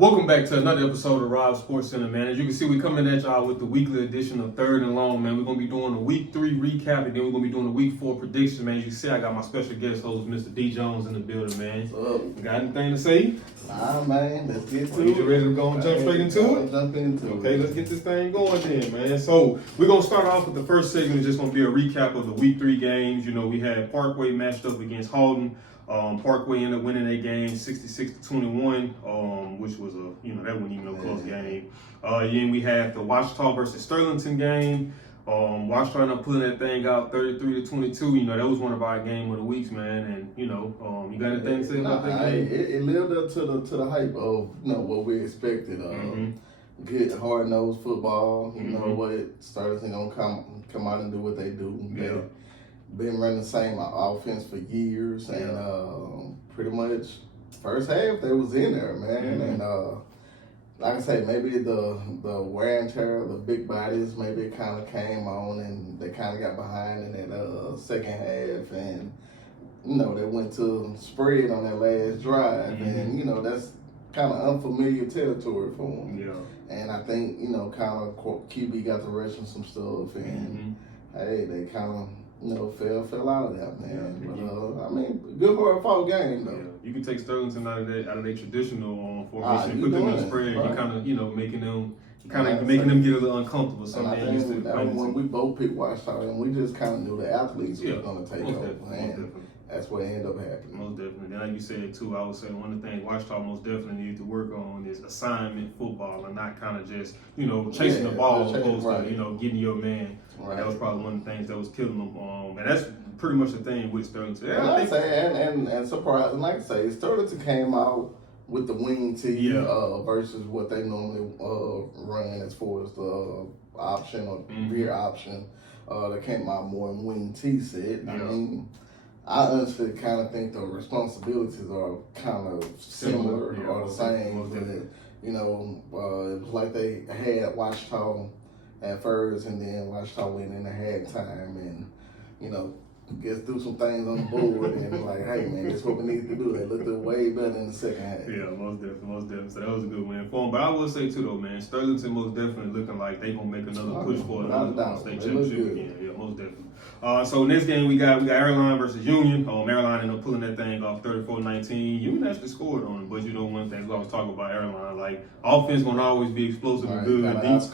Welcome back to another episode of Rob Sports Center, man. As you can see, we're coming at y'all with the weekly edition of Third and Long, man. We're going to be doing a Week 3 recap, and then we're going to be doing a Week 4 prediction, man. As you see, I got my special guest host, Mr. D. Jones, in the building, man. What's up? Got anything to say? Nah, man. Let's get to You it. ready to go and jump straight into it? Jump into it. Okay, let's get this thing going then, man. So we're going to start off with the first segment. It's just going to be a recap of the Week 3 games. You know, we had Parkway matched up against Halton. Parkway ended up winning that game 66-21, which was that wasn't even no close game. Then we had the Ouachita versus Sterlington game. Ouachita ended up pulling that thing out 33-22. You know, that was one of our game of the weeks, man. And you got anything to say about that game? It lived up to the hype of what we expected. Good hard nosed football. You know what? Sterlington gonna come out and do what they do. Yeah. Been running the same offense for years, and pretty much first half they was in there, man. And like I say, maybe the wear and tear of the big bodies, maybe it kind of came on, and they kind of got behind in that second half, and they went to spread on that last drive, and that's kind of unfamiliar territory for them. Yeah. And I think kind of QB got the rest of some stuff, and hey, they kind of. Fell out of that, man. Yeah. But good hard fought game though. Yeah. You can take Sterlington out of their traditional formation, you put them in doing a spread. right. You kind of making them making them get a little uncomfortable. So and I think when we both picked Ouachita, and we just kind of knew the athletes were going to take over, and that's what ended up happening. Most definitely. Then like you said too, I would say one of the things Ouachita most definitely need to work on is assignment football, and not kind of just chasing the ball as opposed to getting your man. Right. That was probably one of the things that was killing them. And that's pretty much the thing with Sterlington. Yeah, and surprising, like I say, Sterlington came out with the wing tee versus what they normally run as far as the option or rear option. They came out more in wing tee set. Yeah. I mean, I honestly kind of think the responsibilities are kind of similar or the same. But, it was like they had Ouachita at first, and then Ouachita went in the halftime, and just do some things on the board, and like, hey man, that's what we need to do. They looked way better in the second half. Yeah, most definitely. So that was a good win for them. But I will say too though, man, Sterlington most definitely looking like they gonna make another push for another state championship again. Yeah, most definitely. So next game we got Airline versus Union. Airline ended up pulling that thing off 34-19. Union actually scored on it, but one thing we always talk about Airline, like offense gonna always be explosive and good. Defense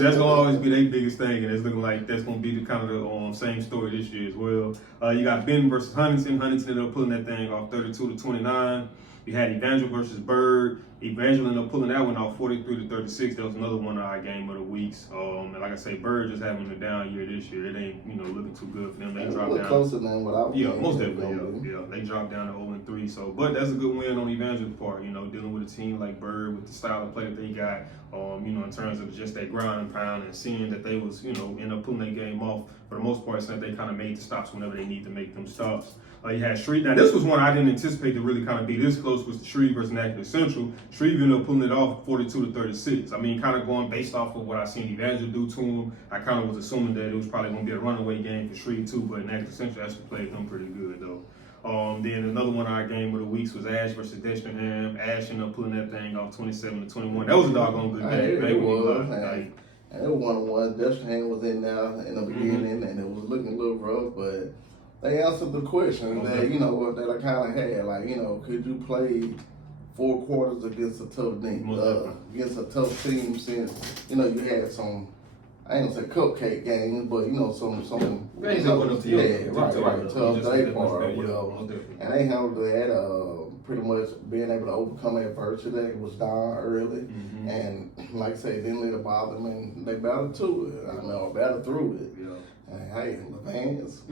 that's gonna always be their biggest thing, and it's looking like that's gonna be the kind of the same story this year as well. You got Benton versus Huntington. Huntington ended up pulling that thing off 32-29. We had Evangel versus Bird. Evangel ended up pulling that one off 43-36. That was another one of our game of the weeks. And like I say, Bird just having a down year this year. It ain't looking too good for them. They dropped down. Closer than what I was. Yeah, most definitely. Yeah, they dropped down to 0-3. So, but that's a good win on Evangel's part. Dealing with a team like Bird with the style of play that they got. In terms of just that ground and pound, and seeing that they was end up pulling that game off for the most part, since they kind of made the stops whenever they need to make them stops. You had Shreve. Now, this was one I didn't anticipate to really kind of be this close, was the Shreve versus Natchitoches Central. Shreve ended up pulling it off 42-36. I mean, kind of going based off of what I seen Evangel do to him, I kind of was assuming that it was probably going to be a runaway game for Shreve too, but Natchitoches Central actually played them pretty good though. Then another one of our game of the weeks was Ash versus Destringham. Ash ended up pulling that thing off 27-21. That was a doggone good game. It was. And it was 1-1. Destringham was in there in the beginning, and it was looking a little rough, but they answered the question that I kind of had. Like, could you play 4 quarters against a tough team? Against a tough team, since you had some. I ain't gonna say cupcake games, but some games that went up to tough day part or whatever. And they handled that, pretty much being able to overcome adversity. It was down early, and like I say, didn't let it bother them, and they battled to it. Battled through it. Yeah. And hey, the fans,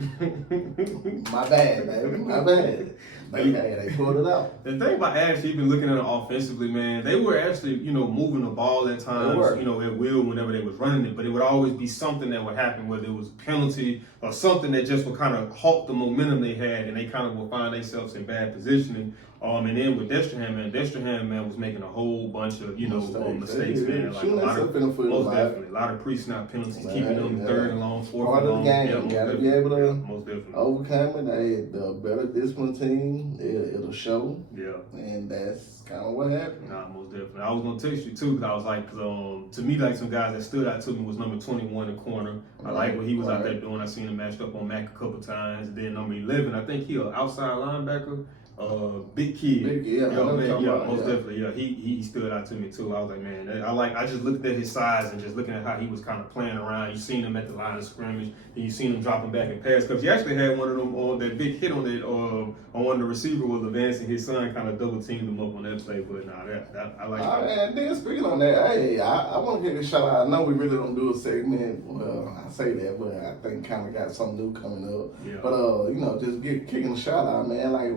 my bad, baby, my bad. They pulled it out. The thing about Ash, even looking at it offensively, man, they were actually, moving the ball at times, at will whenever they was running it, but it would always be something that would happen, whether it was penalty or something that just would kind of halt the momentum they had, and they kind of would find themselves in bad positioning. And then with Destringham, man, was making a whole bunch of, mistakes, man. Like a lot of pre-snap penalties, keeping them third and long, fourth and long. Part of the game, you got to be able to overcome it. The better discipline team game, it'll show. Yeah. And that's kind of what happened. Nah, most definitely. I was gonna text you too, because I was like, to me, like some guys that stood out to me was number 21 in the corner. I like what he was out there doing. I seen him matched up on Mac a couple times. And then number 11, I think he an outside linebacker. Big kid. Most definitely. Yeah, he stood out to me too. I was like, man, I just looked at his size and just looking at how he was kind of playing around. You seen him at the line of scrimmage, and you seen him dropping back and pass. Because he actually had one of them that big hit on that on one of the receiver was advancing. His son kind of double teamed him up on that play. But nah, that I like. And then speaking on that, hey, I want to give a shout out. I know we really don't do a segment. Well, I say that, but I think kind of got something new coming up. Yeah. But just kicking a shout out, man. Like.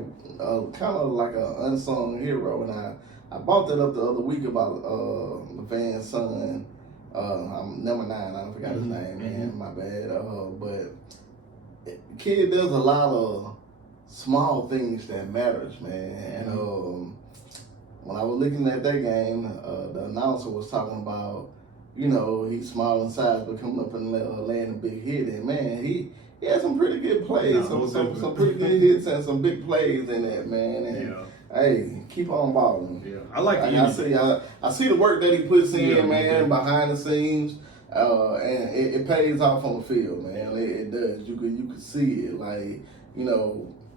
Kind of like an unsung hero, and I brought that up the other week about Levan's son. Number 9, I forgot his name, man. My bad. But kid does a lot of small things that matters, man. And when I was looking at that game, the announcer was talking about, he's small in size, but coming up and laying a big hit, and man, he had some pretty good plays, some pretty good hits and some big plays in that, man. And hey, keep on balling. Yeah, I like the I see the work that he puts in, man, behind the scenes, and it pays off on the field, man. It does. You could see it, like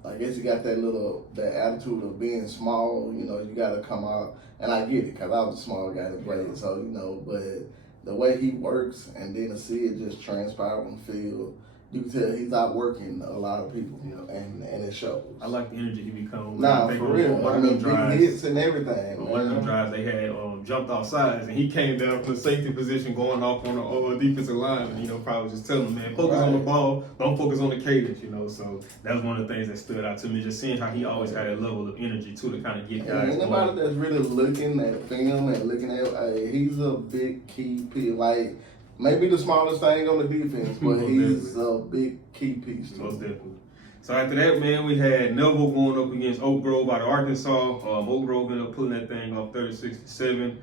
I guess he got that attitude of being small. You got to come out, and I get it because I was a small guy that played, so but the way he works, and then to see it just transpire on the field. You can tell he's outworking a lot of people, and it shows. I like the energy he becomes. Nah, for real. I mean, big hits and everything. One of them drives they had jumped off sides, and he came down from the safety position going off on the defensive line, and probably just telling him, man, focus on the ball, don't focus on the cadence, So that was one of the things that stood out to me, just seeing how he always had that level of energy too to kind of get guys. Anybody that's really looking at film and looking at, he's a big key piece. Like. Maybe the smallest thing on the defense, but he's a big key piece. Most definitely. So after that, man, we had Neville going up against Oak Grove out of Arkansas. Oak Grove ended up pulling that thing off 36-7.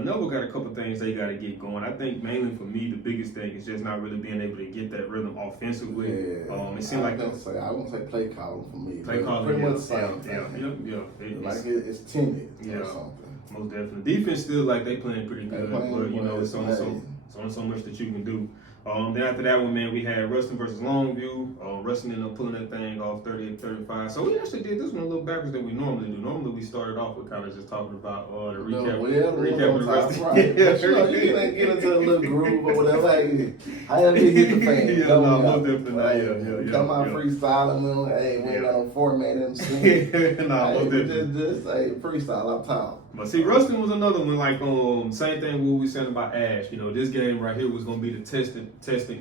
Neville got a couple things they got to get going. I think mainly for me, the biggest thing is just not really being able to get that rhythm offensively. It seemed like I won't say play calling for me. Play calling, pretty much the same thing. It's timid or something. Most definitely. Defense still like they playing pretty good, but it's only so much that you can do. Then after that one, man, we had Ruston versus Longview. Ruston ended up pulling that thing off 38-35. So we actually did this one a little backwards than we normally do. Normally we started off with kind of just talking about the recap of the rest. Right. You can get into a little groove or whatever. However you hit the fan. Most definitely. Come out freestyling. Hey, we ain't got no format in most definitely. Just freestyle up top. But see, Ruston was another one, like same thing what we said about Ash. This game right here was going to be the testing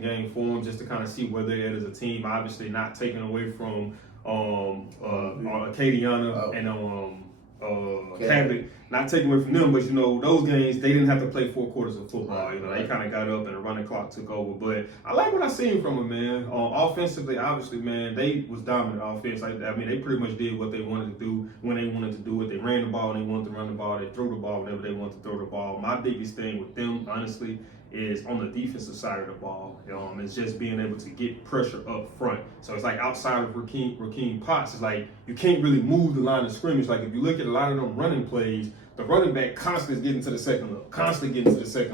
game for them, just to kind of see where they're at as a team. Obviously, not taking away from Acadiana and Cabot, not taking away from them, but those games they didn't have to play 4 quarters of football. They kind of got up and the running clock took over. But I like what I seen from them, man. Offensively, obviously, man, they was dominant offense. They pretty much did what they wanted to do when they wanted to do it. They ran the ball, and they wanted to run the ball. They threw the ball whenever they wanted to throw the ball. My biggest thing with them, honestly, is on the defensive side of the ball. It's just being able to get pressure up front. So it's like outside of Rakeem Potts, it's like you can't really move the line of scrimmage. Like if you look at a lot of them running plays, the running back constantly is getting to the second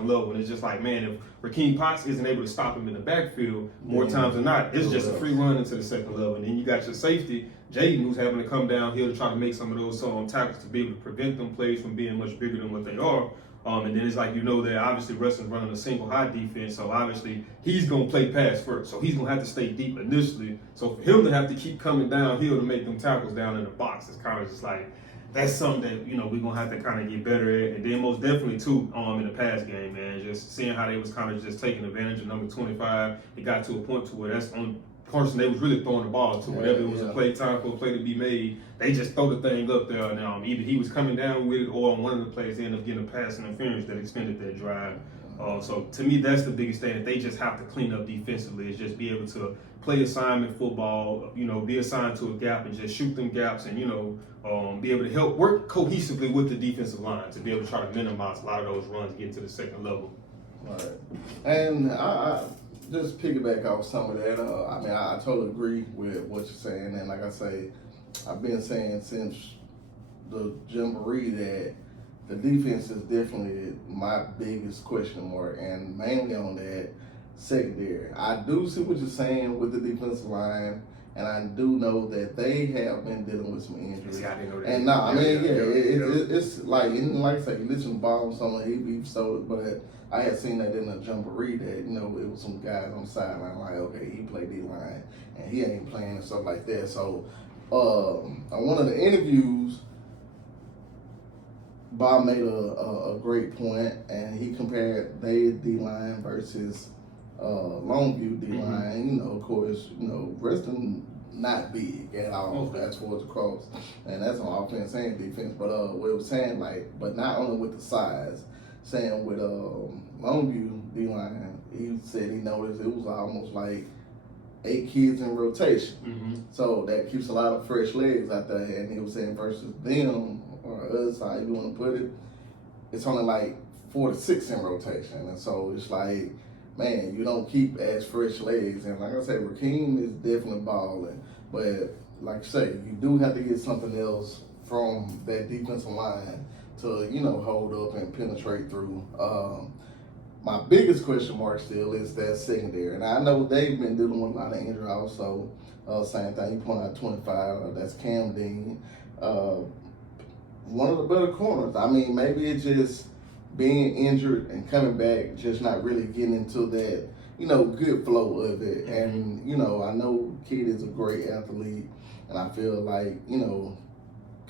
level. And it's just like, man, if Rakeem Potts isn't able to stop him in the backfield, more times than not, it's just a free run into the second level. And then you got your safety, Jaden, who's having to come downhill to try to make some of those tackles to be able to prevent them plays from being much bigger than what they are. And then it's like, that obviously Ruston's running a single high defense, so obviously he's going to play pass first. So he's going to have to stay deep initially. So for him to have to keep coming downhill to make them tackles down in the box, it's kind of just like, that's something that, we're going to have to kind of get better at. And then most definitely, too, in the pass game, man, just seeing how they was kind of just taking advantage of number 25. It got to a point to where that's the only person they was really throwing the ball to. Whenever it was a play time for a play to be made, they just throw the thing up there. And either he was coming down with it, or on one of the plays, they ended up getting a pass interference that extended that drive. So to me, that's the biggest thing that they just have to clean up defensively, is just be able to play assignment football, be assigned to a gap and just shoot them gaps, and be able to help work cohesively with the defensive line to be able to try to minimize a lot of those runs getting to the second level. Right. And I just piggyback off some of that. I totally agree with what you're saying, and like I say, I've been saying since the Jamboree that the defense is definitely my biggest question mark, and mainly on that secondary. I do see what you're saying with the defensive line, and I do know that they have been dealing with some injuries. See, I didn't know that. And no, I mean, it's like, and like I say, you listen to Bob on the AV, so, but I had seen that in the Jamboree that, you know, it was some guys on the sideline like, okay, he played D-line, and he ain't playing and stuff like that. So, on one of the interviews, Bob made a great point, and he compared their D-line versus Longview D-line. You know, of course, you know, Reston not big at all as far as across, and that's on offense and defense. But what it was saying, like, but not only with the size, saying with Longview D-line, he said he noticed it was almost like 8 kids in rotation. Mm-hmm. So that keeps a lot of fresh legs out there. And he was saying versus them, or us, how you want to put it, it's only like 4 to 6 in rotation. And so it's like, man, you don't keep as fresh legs. And like I said, Rakeem is definitely balling. But like I say, you do have to get something else from that defensive line to, you know, hold up and penetrate through. My biggest question mark still is that secondary. And I know they've been dealing with a lot of injury also. Same thing, you point out 25, that's Cam Dean. One of the better corners. I mean, maybe it's just being injured and coming back, just not really getting into that, you know, good flow of it. And, you know, I know Kid is a great athlete, and I feel like, you know,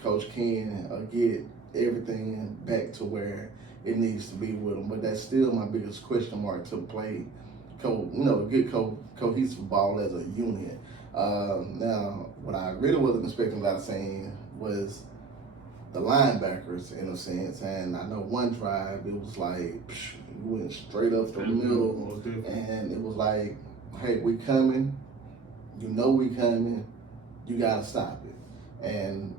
Coach can get everything back to where it needs to be with him. But that's still my biggest question mark to play, you know, good cohesive ball as a unit. Now, what I really wasn't expecting without saying was the linebackers, in a sense. And I know one drive, it was like, we went straight up the middle, and it was like, hey, we coming, you know we coming, you gotta stop it. And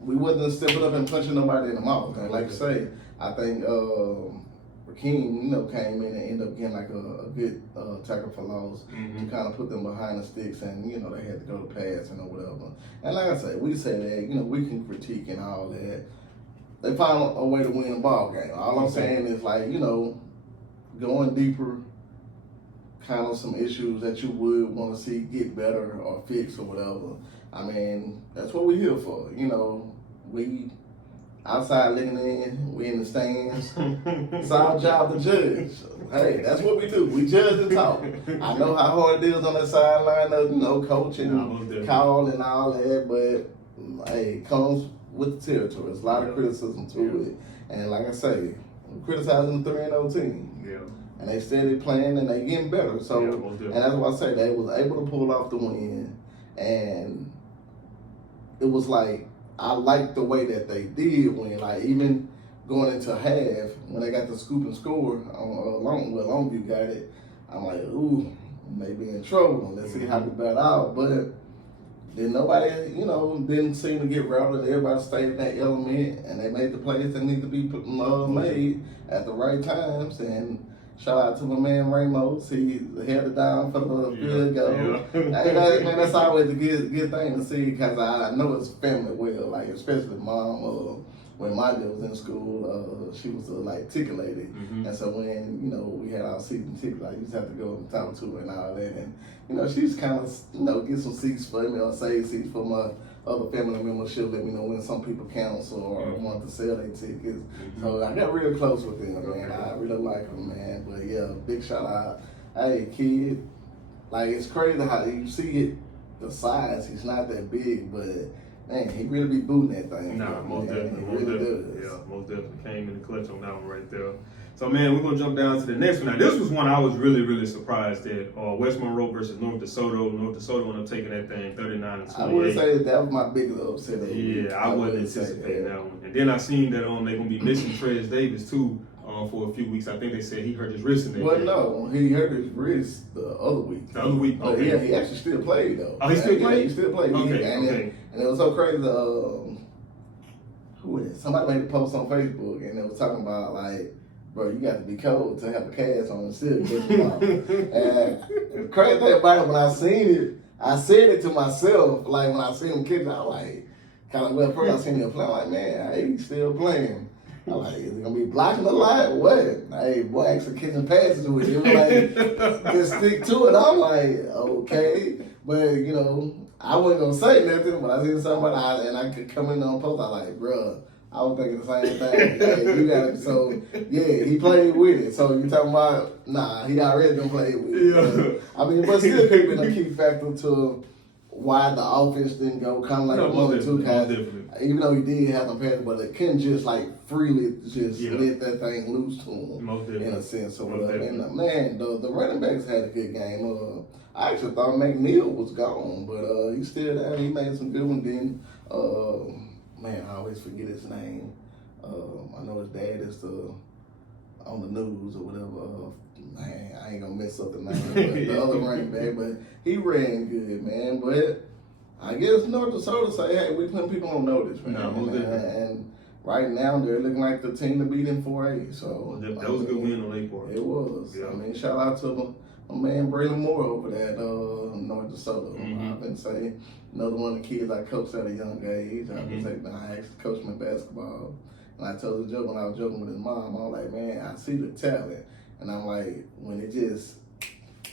we wasn't stepping up and punching nobody in the mouth. And like I say, I think Rakeem, you know, came in and ended up getting like a good tackle for loss to kind of put them behind the sticks, and, you know, they had to go to passing or whatever. And like I say, we say that, you know, we can critique and all that. They found a way to win the ball game. All I'm saying is, like, you know, going deeper, kind of some issues that you would want to see get better or fixed or whatever. I mean, that's what we're here for. You know, we outside looking in, we in the stands. It's our job to judge. Hey, that's what we do. We judge and talk. I know how hard it is on that sideline of, you know, coaching, call and all that, but hey, it comes with the territory. There's a lot of criticism to it. And like I say, we're criticizing the 3-0 team. Yeah. And they steady playing and they getting better. So, and that's why I say they was able to pull off the win. And it was like, I liked the way that they did win. Like, even going into half, when they got the scoop and score, Longview got it, I'm like, ooh, maybe in trouble. Let's see how we bat out. But then nobody, you know, didn't seem to get routed. Everybody stayed in that element, and they made the plays that need to be made at the right times. And shout out to my man Ramos. He held it down for the field goal. Yeah. Man, that's always a good thing to see, because I know it's family well, like especially mom. When my dad was in school, she was like ticket lady, and so when, you know, we had our season tickets, I used to have to go and talk to her and all that, and, you know, she's kind of, you know, get some seats for me or save seats for my other family members. She'll let me know when some people cancel or want to sell their tickets. So I got real close with them, man. I really like them, man. But yeah, big shout out. Hey, Kid, like, it's crazy how you see it, the size. He's not that big, but man, he really be booting that thing. Nah, most definitely. He Most really definitely. does. Yeah, most definitely. Came in the clutch on that one right there. So, man, we're going to jump down to the next one. Now, this was one I was really, really surprised at. West Monroe versus North DeSoto. North DeSoto ended up taking that thing 39-28. I would say that was my biggest upset. Yeah, I wasn't anticipating that one. And then I seen that they're going to be missing Trez Davis, too, for a few weeks. I think they said he hurt his wrist in that game. No, he hurt his wrist the other week. The other week? Okay. Yeah, he actually still played, though. Oh, he still played? Yeah, he still played. Okay. And it was so crazy. Who is it? Somebody made a post on Facebook, and they was talking about, like, bro, you got to be cold to have a cast on and still get the ball. And the crazy thing about it, when I seen it, I said it to myself, like when I seen him kick, I was like, kind of well, first I seen him play, I'm like, man, he's still playing. I'm like, is he gonna be blocking a lot? What? Hey, boy, actually catching passes with it. Like, just stick to it. I'm like, okay. But, you know, I wasn't gonna say nothing, but I seen somebody and I could come in on post, I like, bruh, I was thinking the same thing. Hey, you got it. So, yeah, he played with it. So, you talking about, nah, he already done played with it. Yeah. I mean, but still could have been a key factor to why the offense didn't go kind of like one or two guys. Even though he did have some passes, but it couldn't just like freely just let that thing loose to him in a sense. So, and man, the running backs had a good game. I actually thought McNeil was gone, but he still there. He made some good ones. Then, man, I always forget his name. I know his dad is on the news or whatever. Man, I ain't gonna mess up the name, but the other running back, but he ran good, man. But I guess North Dakota say, hey, we putting people on notice, man. And right now they're looking like the team to beat in 4A. So that was a good win on their part. It was. Yeah. I mean, shout out to my man Braylon Moore over there at North Dakota. I've been saying another one of the kids I coached at a young age. I've been saying I actually coached him in basketball. And I told the joke when I was joking with his mom, I was like, man, I see the talent. And I'm like, when it just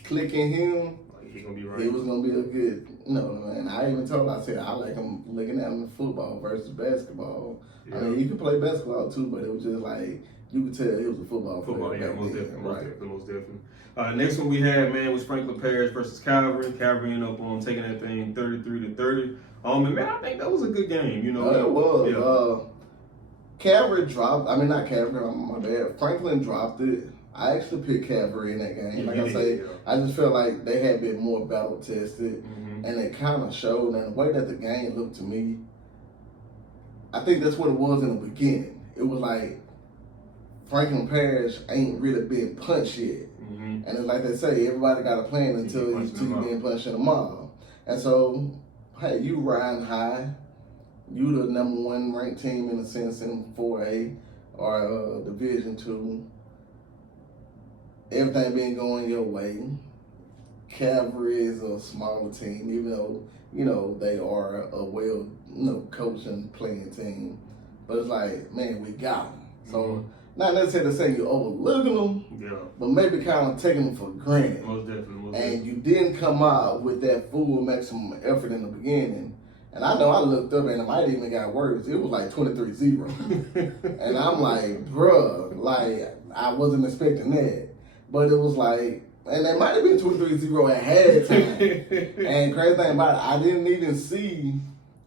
click in him, he gonna be right. It was gonna be a good, and I even told him, I said, I like him looking at him in football versus basketball. Yeah. I mean, he could play basketball too, but it was just like, you could tell he was a football player. Yeah, most definitely. Next one we had, man, was Franklin Parish versus Calvary. Calvary ended up taking that thing 33-30. And man, I think that was a good game, It was. Yeah. Calvary dropped, not Calvary, my bad. Franklin dropped it. I actually picked Calvary in that game. Like I say, I just felt like they had been more battle tested, and it kind of showed. And the way that the game looked to me, I think that's what it was in the beginning. It was like Franklin Parish ain't really been punched yet, and it's like they say, everybody got a plan until you being punched in the mouth. And so, hey, you riding high. You the number 1 ranked team in a sense in 4A or Division 2. Everything been going your way. Calvary is a smaller team, even though, they are a well, coached and playing team. But it's like, man, we got them. So, not necessarily saying you're overlooking them, but maybe kind of taking them for granted. Most definitely. And you didn't come out with that full maximum effort in the beginning. And I know I looked up and it might even got worse. It was like 23-0. And I'm like, bruh, like, I wasn't expecting that. But it was like, and it might have been 23-0 at halftime. And crazy thing about it, I didn't even see,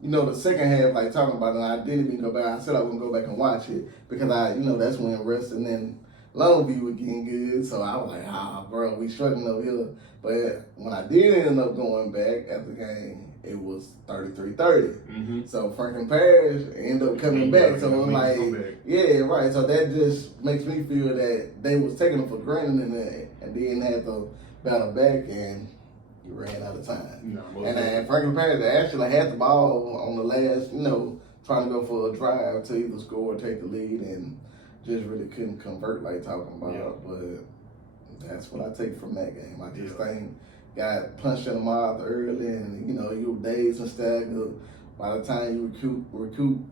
the second half, like talking about it, and I didn't even go back. I said I was going to go back and watch it because that's when wrestling and Longview was getting good. So I was like, bro, we struggling over here. But when I did end up going back at the game, it was 33-30. So Franklin Parish ended up coming back. So I'm like, yeah, right. So that just makes me feel that they was taking them for granted and then had to battle back and you ran out of time. And Franklin Parish actually had the ball on the last, trying to go for a drive to either score or take the lead and just really couldn't convert like talking about. But that's what I take from that game. I just think got punched in the mouth early, and you were dazed and staggered. By the time you recoup,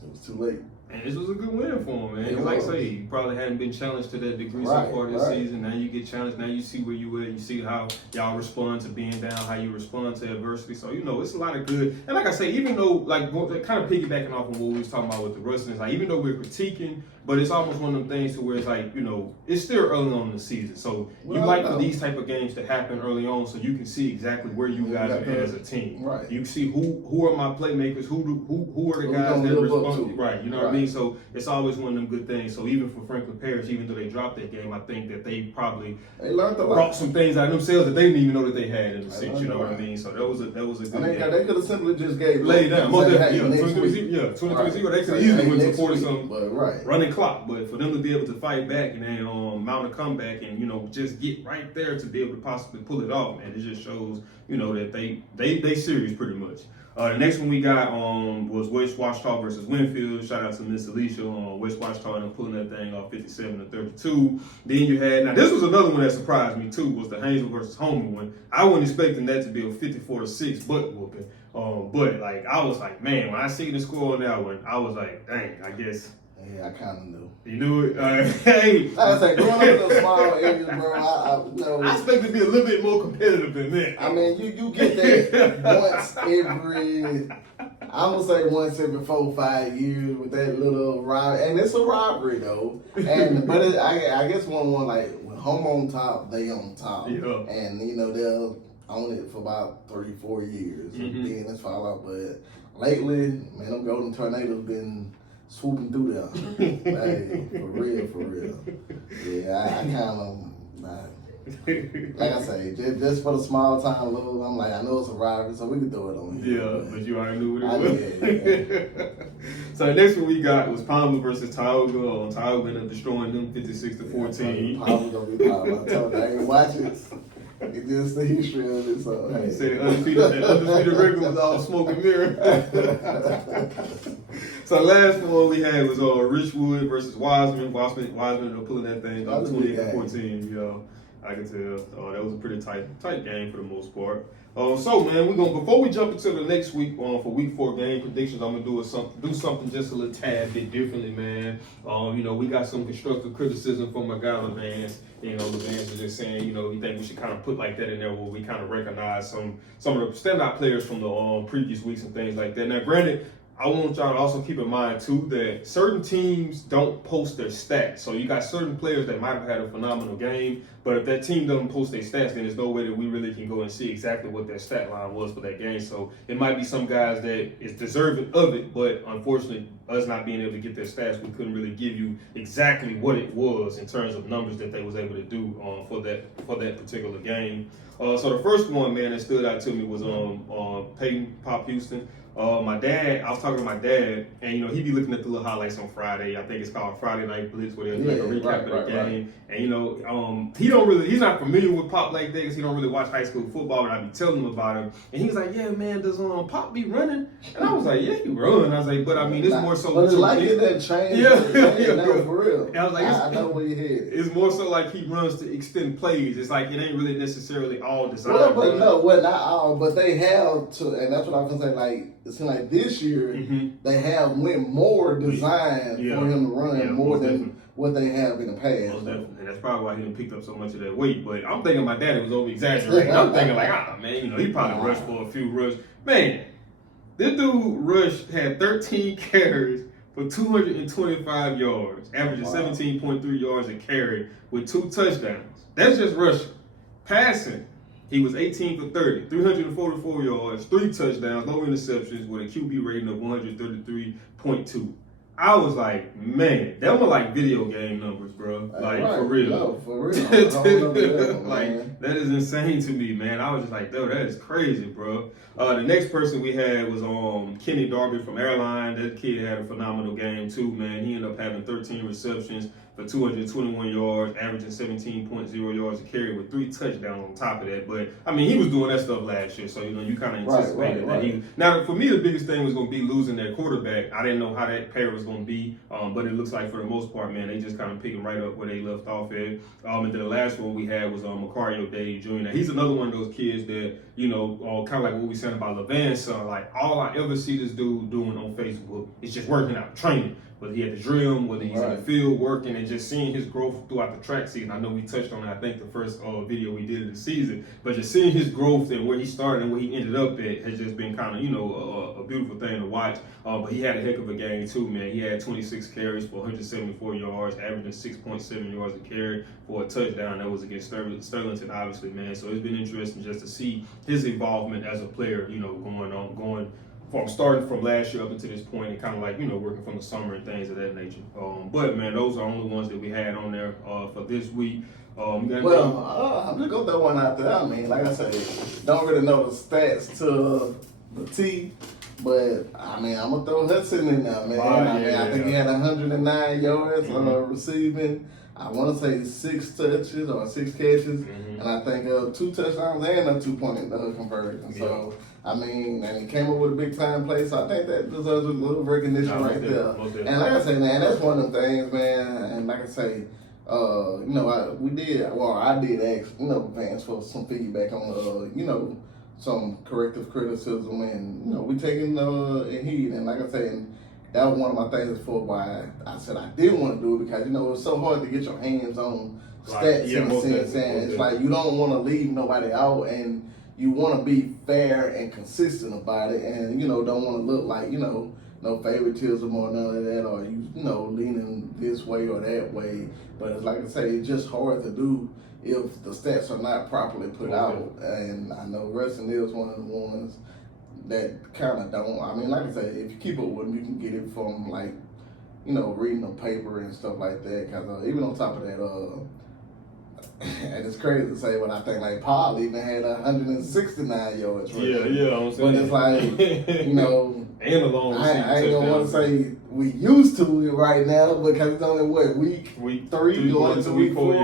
it was too late. And this was a good win for him, man. Like I say, you probably hadn't been challenged to that degree so far this season. Now you get challenged. Now you see where you at. You see how y'all respond to being down, how you respond to adversity. So, it's a lot of good. And like I say, even though, kind of piggybacking off of what we was talking about with the wrestling, it's like, even though we're critiquing, but it's almost one of them things to where it's like, it's still early on in the season. So you for these type of games to happen early on so you can see exactly where you guys are at as a team. Right. You can see who are my playmakers, who are the guys that respond. Right. You know what I mean? So it's always one of them good things. So even for Franklin Parish, even though they dropped that game, I think that they probably learned brought some things out of themselves that they didn't even know that they had in the sense. You know what I mean? So that was a good game. They could have simply just laid down. 23-0. They could have easily went to 40-something. Right. Running clock. But for them to be able to fight back and then mount a comeback and, you know, just get right there to be able to possibly pull it off, man, it just shows, you know, that they serious pretty much. The next one we got was West Washita versus Winfield. Shout out to Miss Alicia on West Washita and pulling that thing off 57-32. Then you had, now this was another one that surprised me too, was the Haynesville versus Homer one. I wasn't expecting that to be a 54-6 butt whooping. But like I was like, man, when I seen the score on that one, I was like, dang, I guess. Yeah, I kind of knew. You knew it? Hey. Like I said, growing up in the small areas, bro, I expect to be a little bit more competitive than that. I mean, you get that once every, I'm going to say once every 4-5 years with that little rivalry. And it's a rivalry, though. But I guess one like, when home on top, they on top. Yeah. And, you know, they'll own it for about 3-4 years. And then it's fall out. But lately, man, them Golden Tornadoes been swooping through there. Hey, for real. Yeah, I kind of, like I say, just for the small time little, I'm like, I know it's a rivalry, so we can throw it on here. Yeah, but you already knew what it was. Yeah. So the next one we got was Palmer versus Tioga. Tioga ended up destroying them 56-14. Palmer gonna be Palmer. I told you, I ain't watch it. It's just the history of this. So, hey. Say undefeated record was all smoke and mirror. So last one we had was Richwood versus Wiseman. Wiseman ended up pulling that thing up 28-14. Yo, I can tell. That was a pretty tight game for the most part. So man, before we jump into the next week for week 4 game predictions, I'm gonna do something just a little tad bit differently, man. You know, we got some constructive criticism from my guy LeVance. You know, LeVance was just saying, you know, he think we should kind of put like that in there where we kind of recognize some of the standout players from the previous weeks and things like that. Now, granted, I want y'all to also keep in mind too that certain teams don't post their stats. So you got certain players that might have had a phenomenal game, but if that team doesn't post their stats, then there's no way that we really can go and see exactly what their stat line was for that game. So it might be some guys that is deserving of it, but unfortunately, us not being able to get their stats, we couldn't really give you exactly what it was in terms of numbers that they was able to do for that particular game. So the first one, man, that stood out to me was Peyton Pop Houston. My dad, I was talking to my dad, and you know, he be looking at the little highlights on Friday. I think it's called Friday Night Blitz, where they'll make a recap of the game. Right. And you know, he's not familiar with Pop like that because he don't really watch high school football, and I be telling him about him. And he was like, "Yeah, man, does Pop be running?" And I was like, "Yeah, he run." I was like, "But I mean, it's more so." But it's like that change. Yeah, for real. And I was like, I know where your head. It's more so like he runs to extend plays. It's like it ain't really necessarily all designed. Well, not all, but they have to, and that's what I was gonna say. Like, it seems like this year they have went more designed for him to run more than what they have in the past. Most definitely. And that's probably why he didn't pick up so much of that weight. But I'm thinking my daddy was over exaggerating. I'm thinking like, man, you know, he probably rushed for a few rushes. Man, this dude had 13 carries for 225 yards, averaging 17.3 yards a carry with 2 touchdowns. That's just rushing. Passing, he was 18 for 30, 344 yards, 3 touchdowns, no interceptions, with a QB rating of 133.2. I was like, man, them are like video game numbers, bro. Like, for real. No, for real. Like, that is insane to me, man. I was just like, dude, that is crazy, bro. The next person we had was Kenny Darby from Airline. That kid had a phenomenal game, too, man. He ended up having 13 receptions for 221 yards, averaging 17.0 yards a carry with 3 touchdowns on top of that. But, I mean, he was doing that stuff last year, so, you know, you kind of anticipated that. Now, for me, the biggest thing was going to be losing their quarterback. I didn't know how that pair was going to be, but it looks like for the most part, man, they just kind of picking right up where they left off at. And then the last one we had was Macario Day Jr. Now, he's another one of those kids that, you know, kind of like what we said about LeVan's son. Like, all I ever see this dude doing on Facebook is just working out, training. Whether he at the gym, whether he's in the field working, and just seeing his growth throughout the track season. I know we touched on it, I think, the first video we did of the season, but just seeing his growth and where he started and where he ended up at has just been kind of, you know, a beautiful thing to watch. But he had a heck of a game too, man. He had 26 carries for 174 yards, averaging 6.7 yards a carry for a touchdown. That was against Sterlington, obviously, man. So it's been interesting just to see his involvement as a player, you know, going from starting from last year up until this point and kind of like, you know, working from the summer and things of that nature. But, man, those are the only ones that we had on there for this week. I'm just going to throw one out there. I mean, like I said, don't really know the stats to the T, But I mean, I'm gonna throw Hudson in there, man. I think he had 109 yards receiving. I want to say 6 touches or 6 catches, and I think 2 touchdowns and a 2-point conversion. So I mean, and he came up with a big time play. So I think that deserves a little recognition right there. And like I say, man, that's one of them things, man. And like I say, you know, I did ask, you know, fans for some feedback on, you know, some corrective criticism, and you know, we taking heed. And like I said, that was one of my things for why I said I didn't want to do it, because you know it's so hard to get your hands on stats in a sense, and it's like you don't want to leave nobody out, and you want to be fair and consistent about it, and you know don't want to look like, you know, no favoritism or none of that, or you know leaning this way or that way. But it's like I say, it's just hard to do if the stats are not properly put out. And I know wrestling is one of the ones that kind of don't. I mean, like I say, if you keep up with them, you can get it from, like, you know, reading the paper and stuff like that. Because even on top of that, and it's crazy to say, but I think like Paul even had 169 yards. Right? Yeah, I'm saying. But it's like, you know, and a long I ain't gonna want to say we used to it right now, because it's only week 3 going to week 4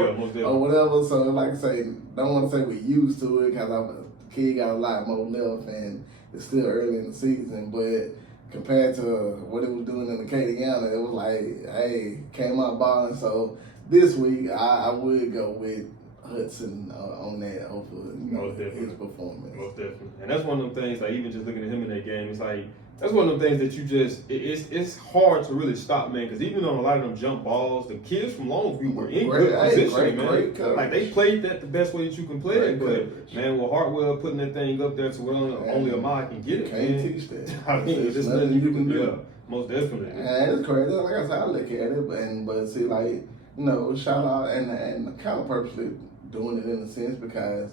or whatever. So like I say, don't want to say we used to it, because the kid got a lot more left and it's still early in the season. But compared to what it was doing in Acadiana, it was like, hey, came out balling. So this week I would go with Hudson on that over, you know, his performance. Most definitely. And that's one of them things, like even just looking at him in that game, it's like, that's one of them things that you just, it's hard to really stop, man, because even on a lot of them jump balls, the kids from Longview were in good position, man. Like, they played that the best way that you can play it, but, man, with Hartwell putting that thing up there to where only a mile can get it, can't teach that. I mean, there's nothing you can do. Yeah, most definitely. And it's crazy. Like I said, I look at it, but see, like, you know, shout out and kind of purposely doing it in a sense, because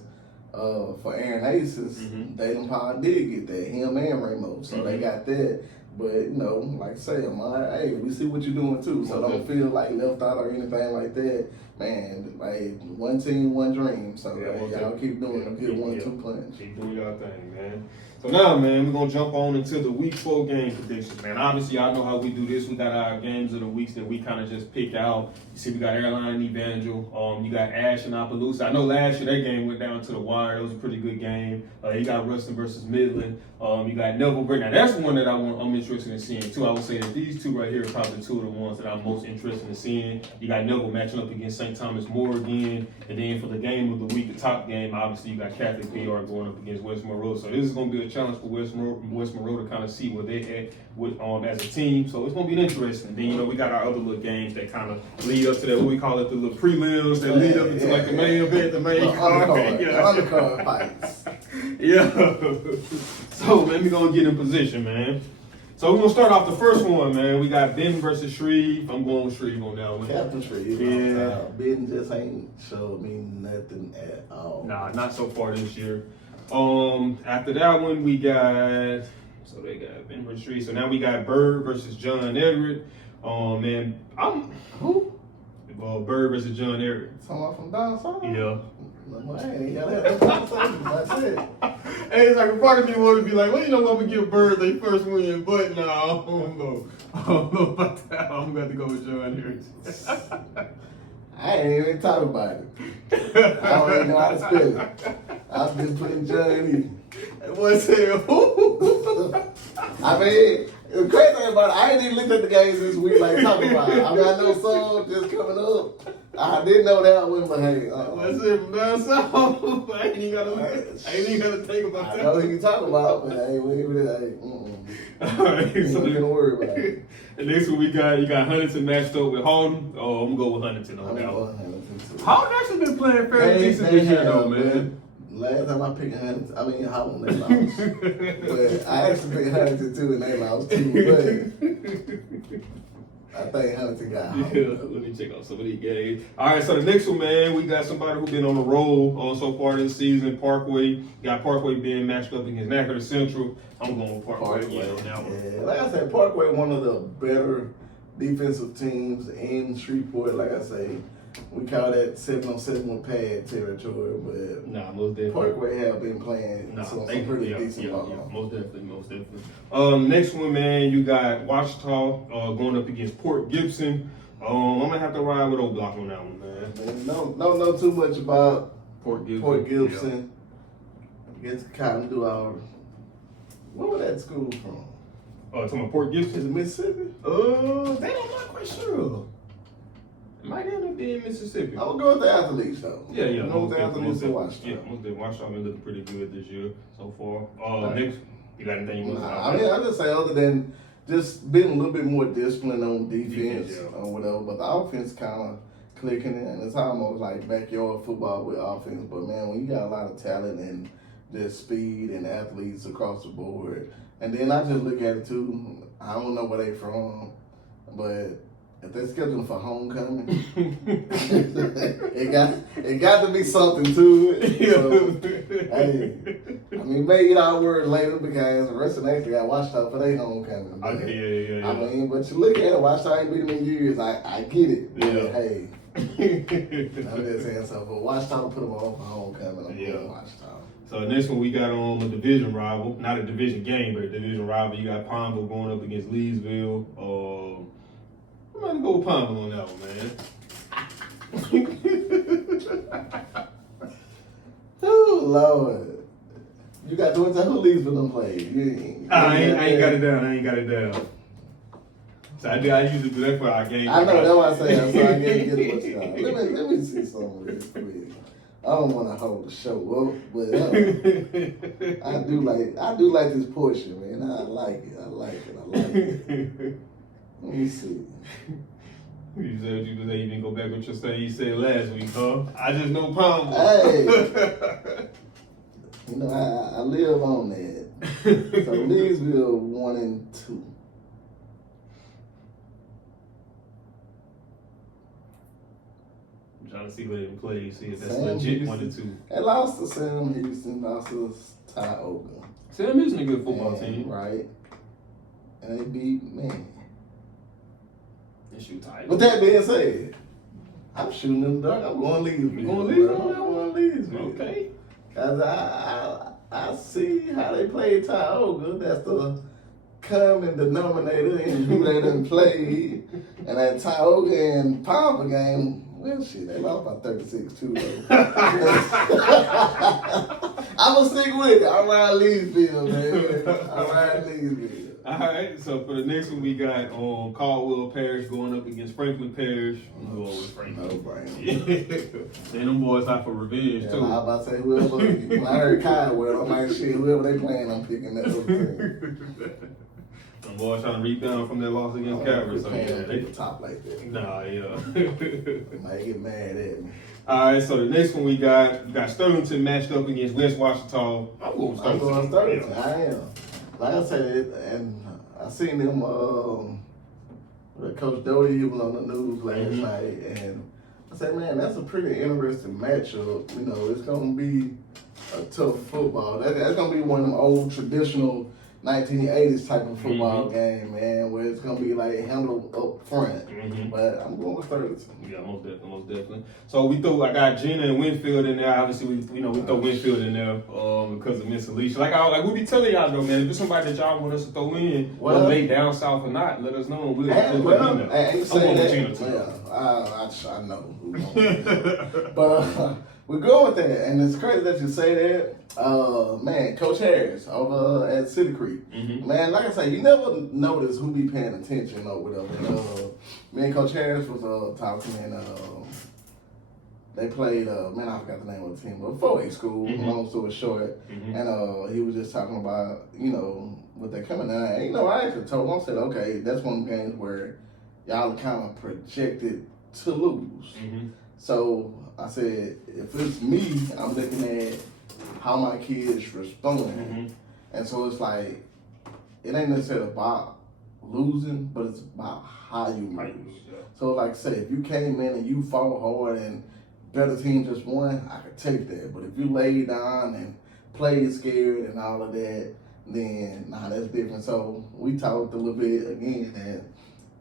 for Aaron Aces, Dayton Powell did get that, him and Ramos, so they got that. But you know, like I say, hey, we see what you're doing too, so don't feel like left out or anything like that, man. Like, one team, one dream. So y'all keep doing a good 1-2 punch. Keep doing your thing, man. So now, man, we're gonna jump on into the week 4 game predictions, man. Obviously, y'all know how we do this. We got our games of the weeks that we kind of just pick out. You see, we got Airline and Evangel. You got Ash and Opelousas. I know last year that game went down to the wire. It was a pretty good game. You got Ruston versus Midland. You got Neville Brick. Now that's one that I'm interested in seeing too. I would say that these two right here are probably 2 of the ones that I'm most interested in seeing. You got Neville matching up against St. Thomas More again, and then for the game of the week, the top game, obviously you got Catholic PR going up against West Monroe. So this is going to be a challenge for West Monroe to kind of see where they at with as a team. So it's going to be interesting. Then, you know, we got our other little games that kind of lead up to that, what we call it, the little prelims that lead up into like the main event, the main card. Undercard fights. Yeah. So let me go and get in position, man. So we're going to start off the first one, man. We got Benton versus Shreve. I'm going with Shreve on that one. Captain Shreve. Yeah. Benton just ain't showed me nothing at all. Nah, not so far this year. After that one, we got, so they got Benton versus Shreve. So now we got Bird versus John Everett. Man, who? Well, Bird versus John Everett. Someone from down south? Yeah. Man, that's it. Hey, it's like a part of me want to be like, well, you know what, I'm going to give Bird their first win, but no, I don't know about that. I'm going to go with John Everett. I ain't even talk about it. I don't even know how to spell it. I've been putting John in. What's it? I mean, the crazy thing about it, I ain't even looked at the games this week like talking about it. I mean, I know some just coming up. I didn't know that one, but hey. What's it from down south? I ain't even got to think about that. I know who you talking about, but hey, we ain't really, all right, so you don't worry about it. And next one you got Huntington matched up with Holden. Oh, I'm gonna go with Huntington on that one. Holden actually been playing fairly decent this year though, man. Last time I picked Huntington, Holden, they lost. But I actually picked Huntington too, and they lost too. But I think Huntington got Holden. Yeah, let me check out some of these games. All right, so the next one, man, we got somebody who's been on the roll so far this season. Parkway. Got Parkway being matched up against Natchitoches Central. I'm going with Parkway. Yeah, on that one. Yeah, like I said, Parkway one of the better defensive teams in Shreveport. Like I say, we call that 7-on-7 with pad territory, but nah, most definitely. Parkway have been playing some pretty decent ball. Yeah, most definitely. Next one, man, you got Washita going up against Port Gibson. I'm gonna have to ride with old Block on that one, man. Don't know too much about Port Gibson. Yeah. Gets kind of do our. Where was that school from? Talking about Port Gibson? Is it Mississippi? That I'm not quite sure. It might end up being Mississippi. I'm gonna go with the athletes though. Yeah. I'm gonna go with the athletes to watch. Yeah, most definitely. Washita been looking pretty good this year so far. Next, you got anything you want to say? I mean, I just say other than just being a little bit more disciplined on defense or whatever, but the offense kind of clicking in, and it's almost like backyard football with offense. But man, when you got a lot of talent and just speed and athletes across the board, and then I just look at it too. I don't know where they from, but if they're scheduling for homecoming, it got to be something to it. So, hey, I mean, maybe our word later because the rest of the nation got watched out for their homecoming. But, yeah. I mean, but you look at it, watched out ain't beat them in years. I get it. Yeah. But, hey, I'm just saying so. But watched out put them on for homecoming. I'm going to watch out. So next one we got on a division rival, not a division game, but a division rival. You got Pineville going up against Leesville. I'm gonna go with Pineville on that one, man. Oh Lord, you got to tell who Leesville done played. I ain't got it down. So I usually do that for our game. I know that's why I say that. So I get what you got. Let me see some of this quick. I don't want to hold the show up, but I do like this portion, man. I like it. Let me see. You said you didn't go back with your stuff you said last week, huh? I just know Pineville. Hey, you know I live on that. So Leesville 1-2. Trying to see where they play, see if that's legit 1-2. They lost to Sam Houston, lost to Tioga. Sam Houston a good football team. Right. And they beat, man. They shoot Tioga. With that being said, I'm shooting in the dark. I'm going Leesville. I'm going Leesville. Okay. Because I see how they played Tioga. That's the common denominator in who they done played. And that Tioga and Palmer game, well, shit, they lost by 36-2, though. I'm going to stick with it. I'm riding Leesville, man. I'm riding Leesville. All right, so for the next one, we got Caldwell Parish going up against Franklin Parish. I'm going with Franklin. No brainer. And them boys out for revenge, too. I was about to say, whoever, when I heard Caldwell, I'm like, shit, whoever they playing, I'm picking that other team. Them boys trying to rebound from their loss against Calvary. So, yeah, they top like that. Nah, yeah. They might get mad at me. All right, so the next one we got Sterlington matched up against West Washita. I'm going with Sterlington. I am. Like I said, and I seen them, Coach Doty, he was on the news last night, and I said, man, that's a pretty interesting matchup. You know, it's going to be a tough football. That's going to be one of them old traditional 1980s type of football game, man, where it's gonna be like handled up front. But I'm going with Sterlington. Yeah, most definitely. So I got Gina and Winfield in there. Obviously, we throw Winfield in there because of Miss Alicia. Like we be telling y'all though, man, if there's somebody that y'all want us to throw in, whether they down south or not, let us know. We'll put them in there. I'm going with Gina too. I know. But we're going with that, and it's crazy that you say that. Man, Coach Harris over at City Creek. Man, like I say, you never notice who be paying attention or whatever. Me and Coach Harris was talking, and they played, man, I forgot the name of the team, but 4A school, long story short. And he was just talking about, you know, what they're coming out. And, you know, I actually told him, I said, okay, that's one of the games where y'all are kind of projected to lose. So I said, if it's me, I'm looking at how my kids respond. And so it's like, it ain't necessarily about losing, but it's about how you lose. So like I say, if you came in and you fought hard and better team just won, I could take that. But if you laid down and played scared and all of that, then nah, that's different. So we talked a little bit again, and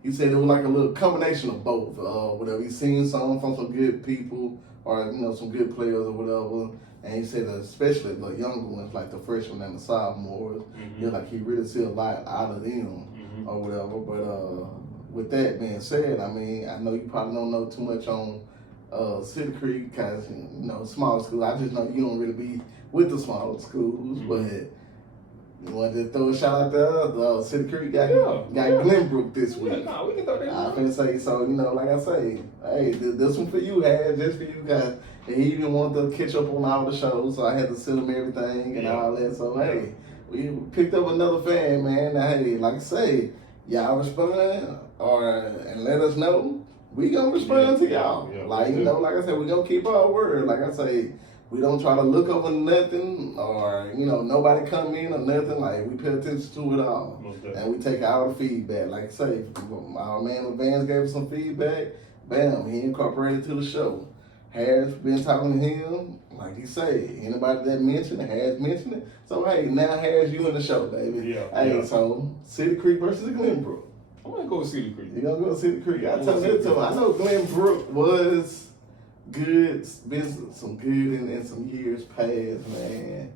he said it was like a little combination of both. Whatever, he seen some from some good people or some good players or whatever. And he said that especially the younger ones, like the freshmen and the sophomores, like he really see a lot out of them or whatever. But with that being said, I mean, I know you probably don't know too much on City Creek because, small school. I just know you don't really be with the smaller schools, but you want to throw a shout out there? The City Creek got Glenbrook this week. Yeah, no, we can throw that I can say so. Like I say, hey, this one for you, just for you guys. And he even wanted to catch up on all the shows, so I had to send him everything and all that. So hey, we picked up another fan, man. Now, hey, like I say, y'all respond and let us know. We gonna respond to y'all. Like I said, we gonna keep our word. Like I say. We don't try to look over nothing or, nobody come in or nothing. Like, we pay attention to it all. And we take all the feedback. Like I say, our man Vance gave us some feedback. Bam, he incorporated to the show. Harris been talking to him. Like he say, anybody that mentioned it, Harris mentioned it. So, hey, now Harris, you in the show, baby. So City Creek versus Glenbrook. I'm going to go with City Creek. You going to go with City Creek? I tell you, I know Glenbrook was good, been some good in some years past, man.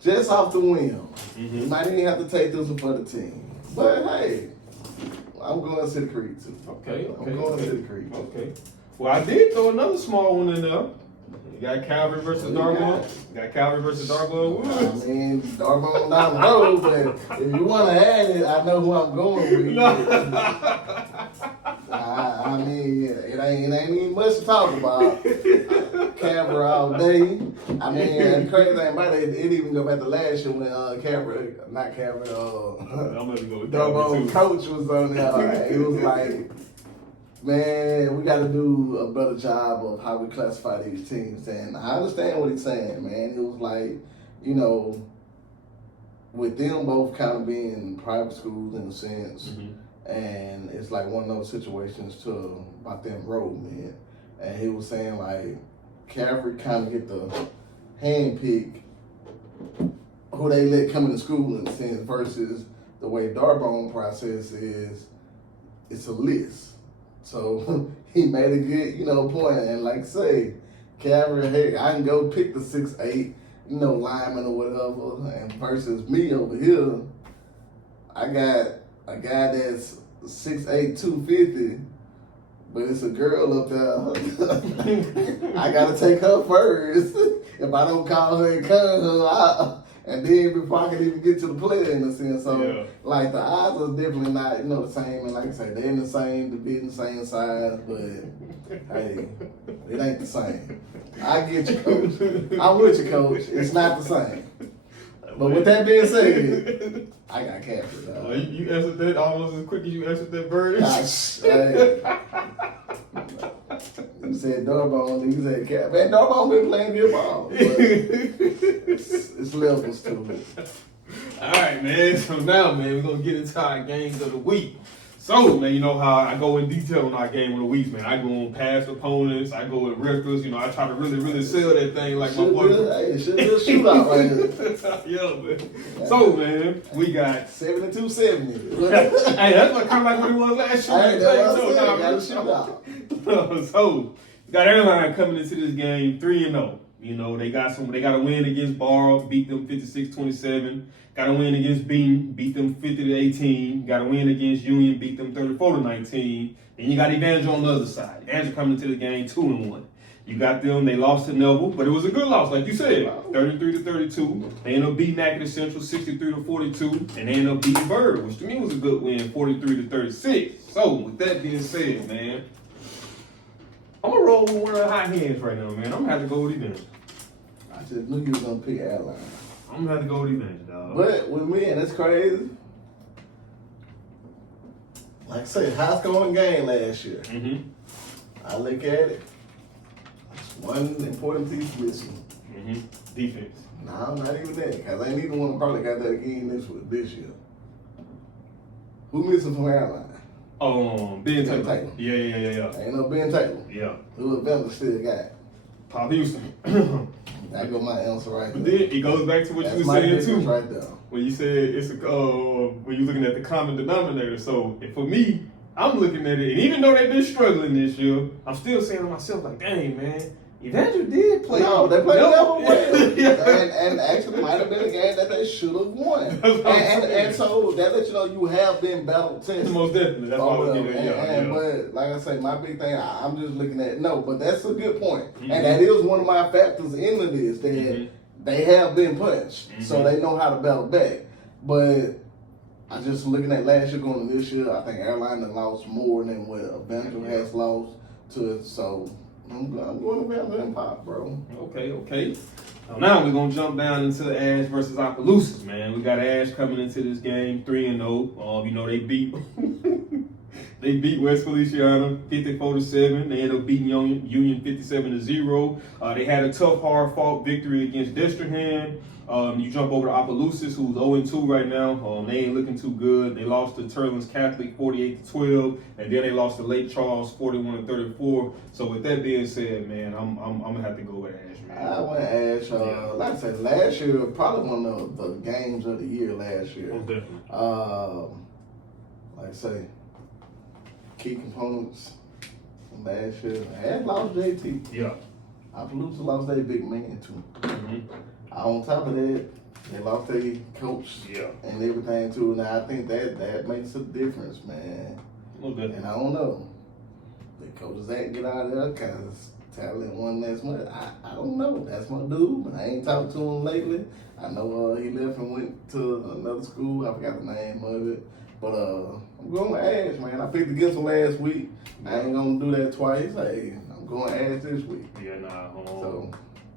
Just off the whim. You might even have to take this one for the team. But hey, I'm going to City Creek too. Okay. I'm going to City Creek. Okay. Well, I did throw another small one in there. You got Calvary versus Dartmouth. Got Calvary versus Dartmouth Woods. I mean, Dartmouth down the road, but if you want to add it, I know who I'm going with. I mean, it ain't even much to talk about. Calvary all day. I mean, the crazy thing about it even go back to last year when Dartmouth coach was on there. It was like, man, we got to do a better job of how we classify these teams. And I understand what he's saying, man. It was like, with them both kind of being private schools in a sense, and it's like one of those situations too about the enrollment. And he was saying like, Calvary kind of get the hand pick who they let come into school in a sense versus the way Darbone process is, it's a list. So he made a good, point. And like I say, Calvary, hey, I can go pick the 6'8", lineman or whatever. And versus me over here, I got a guy that's 6'8", 250, but it's a girl up there. I gotta take her first. If I don't call her and cut her out, and then before I can even get to the player in a sense. So like the odds are definitely not, the same. And like I say, they're in the same division, same size, but hey, it ain't the same. I get you, coach. I'm with you, coach. It's not the same. But with that being said, I got captured. You answered that almost as quick as you answered that bird. You said Darbone, you said Cap. Man, Darbone been playing good ball. But it's levels to it. All right, man. So now, man, we're going to get into our games of the week. So, man, you know how I go in detail on our game of the week, man. I go on past opponents. I go with records. I try to really sell that thing like my boy. Hey, should be a shootout right here. Yeah, man. So, man, we got 72-70. Hey, that's what kind of like what it was last year. Hey, that's what I said. Got a shootout. So, got Airline coming into this game 3-0. They got a win against Barr, beat them 56-27. Got a win against Beaton, beat them 50-18. Got a win against Union, beat them 34-19. Then you got Evangel on the other side. Evangel coming into the game 2-1. You got them, they lost to Neville, but it was a good loss, like you said, 33-32. They ended up beating Acton Central 63-42, and they ended up beating Bird, which to me was a good win, 43-36. So with that being said, man, I'm gonna roll with one of the hot hands right now, man. I'm gonna have to go with Evangel. I just knew you was gonna pick Airline. I'm gonna have to go with Evangel, dog. But with me, and it's crazy. Like I said, high scoring game last year. I look at it. One important piece missing. Defense. No, not even that. Because ain't even one probably got that again this year. Who missing from Airline? Ben Taylor. Taylor. Yeah. Ain't no Ben Taylor. Yeah. Who Evangel still got. Pop Houston. That go my answer right there. But then it goes back to what That's you were my saying too. right there. When you said it's a when you're looking at the common denominator. So for me, I'm looking at it, and even though they've been struggling this year, I'm still saying to myself like, dang man, Evangel did play. No, they played well. Yeah. and actually might have been a game that they should have won. And so that lets you know you have been battle tested. Most definitely. That's why I'm getting it. But like I say, my big thing, I'm just looking at but that's a good point. Mm-hmm. And that is one of my factors into this that they have been punched, so they know how to battle back. But I just looking at last year going to this year, I think Airline has lost more than what Evangel has lost to it. So I'm going to Evangel and Pop, bro. Okay. So now we're gonna jump down into Ash versus Opelousas, man. We got Ash coming into this game 3-0. You know they beat they beat West Feliciana 54-7. They ended up beating Union 57-0. They had a tough, hard-fought victory against Destrehan. You jump over to Opelousas, who's 0-2 right now. They ain't looking too good. They lost to Turlands Catholic 48-12, and then they lost to Lake Charles 41-34. So with that being said, man, I'm gonna have to go with Ash, man. I went Ash. Like I said, last year probably one of the games of the year last year. Most definitely. Like I say, key components from last year. Ash lost JT. Yeah. Opelousas lost their big man too. Mm-hmm. On top of that, they lost their coach and everything too. Now I think that makes a difference, man. And I don't know. The coach Zach get out of there because talent won last month. I don't know. That's my dude, but I ain't talked to him lately. I know he left and went to another school. I forgot the name of it. But I'm going to Ash, man. I picked against him last week. I ain't going to do that twice. Hey, I'm going to Ash this week. Yeah, So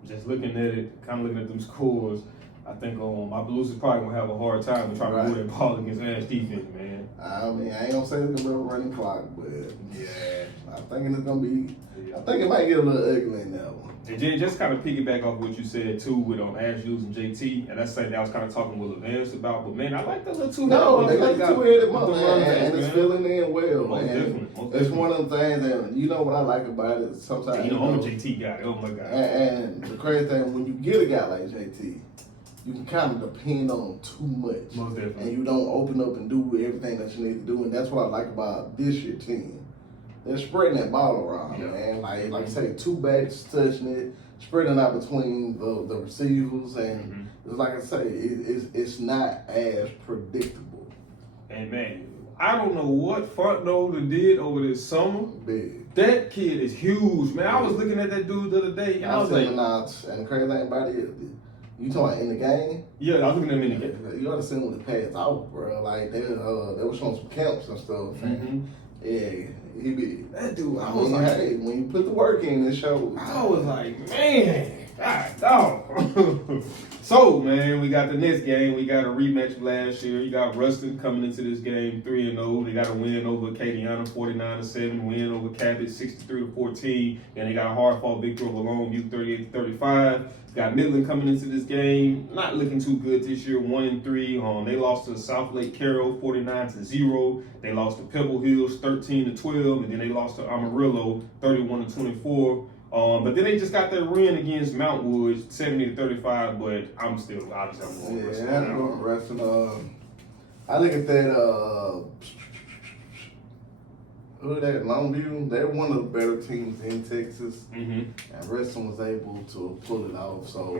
just looking at it, kind of looking at them scores, I think Opelousas probably going to have a hard time trying to move that ball against Ash defense, man. I mean, I ain't going to say it's going to be a running clock, but yeah, I'm thinking it's going to be, I think it might get a little ugly in that one. And just kind of piggyback off what you said too with Ash losing JT, and that's something that I was kind of talking with Advance about. But man, I like that little two. No, they got the two-headed month, and it's filling in well, most man. Definitely. It's one of them things that you know what I like about it. Sometimes I'm a JT guy. Oh my god. And the crazy thing when you get a guy like JT, you can kind of depend on him too much, most definitely, and you don't open up and do everything that you need to do. And that's what I like about this year team. They're spreading that ball around, man. Like I say, two backs touching it, spreading out between the receivers, and like I say, it's not as predictable. And man, I don't know what Front Loader did over this summer. Big. That kid is huge, man. I was looking at that dude the other day, and I was like, and the crazy thing about it, you talking about in the game? Yeah, I was looking at him in the game. You ought to see him with the pads off, bro. Like they were showing some camps and stuff. Yeah, he be that dude. I was like, hey, when you put the work in, it shows. I was like, man, God, dog. So, man, we got the next game. We got a rematch of last year. You got Ruston coming into this game 3-0. They got a win over Acadiana 49-7, win over Cabot 63-14. And they got a hard-fought victory over Longview 38-35. Got Midland coming into this game, not looking too good this year, 1-3. They lost to South Lake Carroll 49-0. They lost to Pebble Hills 13-12, and then they lost to Amarillo 31-24. But then they just got their win against Mount Woods 70-35. But I'm still obviously I'm going Ruston. Yeah, I'm going Ruston. I look at that. That Longview, they're one of the better teams in Texas, and Ruston was able to pull it off. So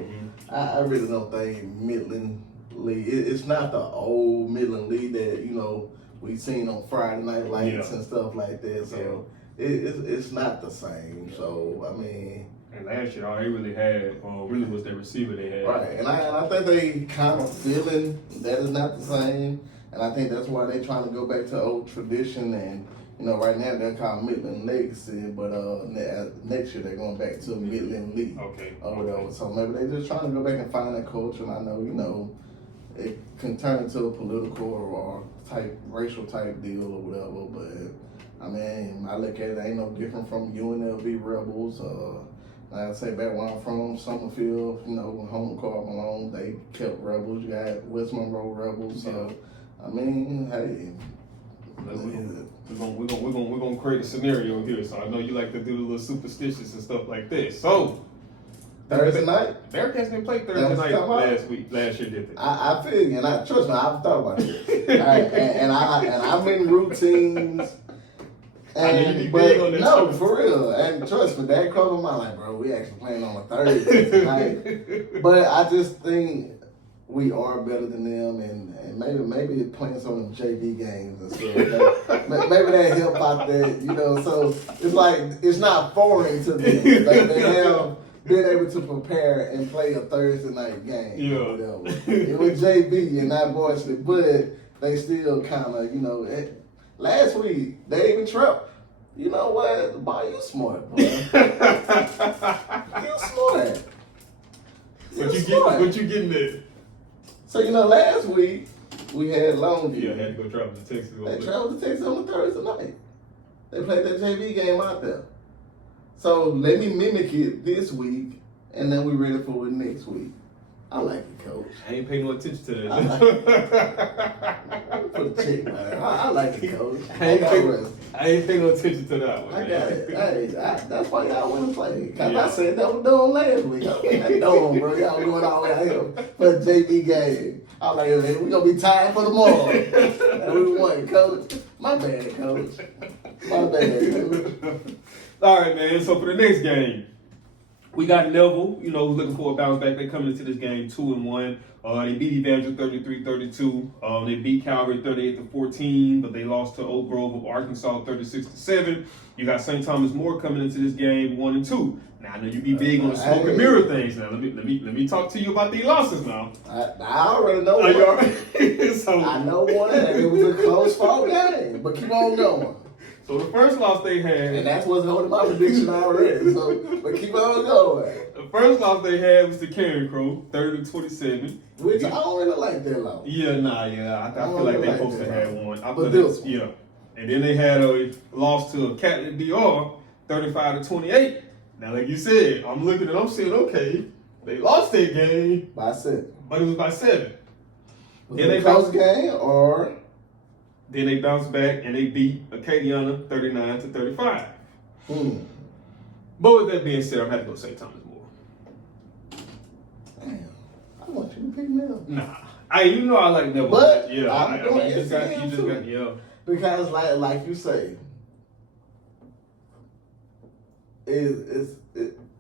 I really don't think Midland League. It's not the old Midland League that we've seen on Friday Night Lights and stuff like that. So it's not the same. So I mean. And last year, all they really had really was their receiver they had. Right, and I think they kind of feeling that is not the same, and I think that's why they're trying to go back to old tradition and. Right now they're called Midland Legacy, but next year they're going back to Midland League. Okay. Or whatever. So maybe they're just trying to go back and find that culture. And I know, it can turn into a political or racial type deal or whatever. But I mean, I look at it ain't no different from UNLV Rebels. Like I say, back where I'm from, Summerfield, home Carl Malone, they kept Rebels. You got West Monroe Rebels. So I mean, hey. We're gonna create a scenario here. So I know you like to do the little superstitious and stuff like this. So Thursday night? Bearcats didn't play Thursday night last year, did they? I feel you, and trust me, I've thought about it. and I'm in routines. And, no, for real. And trust me, that crossed my mind, like, bro, we actually playing on a Thursday tonight. But I just think we are better than them, and maybe playing some of them JV games and stuff. Maybe that help out that, you know. So it's like it's not foreign to them. They have been able to prepare and play a Thursday night game. Yeah. Or whatever. It was JV and not varsity, but they still kind of, you know. Last week they even trapped. You know what? Boy, you smart, boy. You smart. What you getting there? So, you know, last week, we had Longview. Yeah, I had to go travel to Texas. They traveled to Texas on a Thursday night. They played that JV game out there. So, let me mimic it this week, and then we ready for it next week. I like it, Coach. I ain't paying no attention to that. Put a check, man. I like it, Coach. I ain't paying no attention to that one. I got it. Hey, that's why y'all went and played. Because I said that was done last week. Okay, done, bro. Y'all going all the way out here for a JV game. I was like, hey, we going to be tired for tomorrow. And we won, Coach. My bad, Coach. My bad, Coach. All right, man. So for the next game, we got Neville, you know, looking for a bounce back. They coming into this game 2-1. They beat Evangel 33-32. They beat Calvary 38-14, but they lost to Oak Grove of Arkansas 36-7. You got St. Thomas More coming into this game 1-2. Now I know you be big on the smoke and mirror things. Now let me talk to you about these losses now. I already know one. You already? So, I know one. It was a close fought game, but keep on going. So the first loss they had, and that's what's holding my prediction already. So, but keep on going. The first loss they had was to Karen Crow, 30-27. Which I don't really like that loss. Yeah, I feel like they supposed to have one. Yeah. And then they had a loss to a Catholic DR, 35-28. Now, like you said, I'm looking and I'm saying, okay, they lost that game by 7, but it was by 7. Was it a close game or? Then they bounced back and they beat Acadiana 39-35. But with that being said, I'm happy to go St. Thomas More. Damn, I want you to pick Neville. Nah, you know I like Neville. But yeah, I'm going you just got yeah. Because like you say,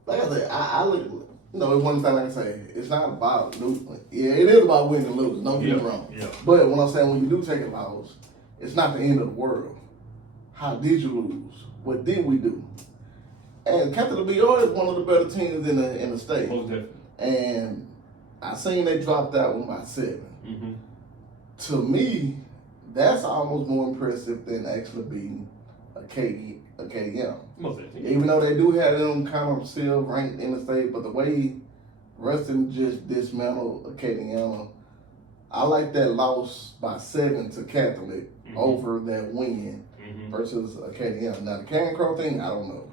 like I say, I look. You know, one thing like I say, it's not about losing. Yeah, it is about winning and losing. Don't get me wrong. Yeah. But when I'm saying when you do take a loss, it's not the end of the world. How did you lose? What did we do? And Catholic BR is one of the better teams in the state. Most definitely. And I seen they dropped that one by 7. Mm-hmm. To me, that's almost more impressive than actually beating a KM. Most definitely. Even though they do have them kind of still ranked in the state, but the way Ruston just dismantled Acadiana, I like that loss by 7 to Catholic over that win versus Acadiana. Now the Can Crow thing, I don't know.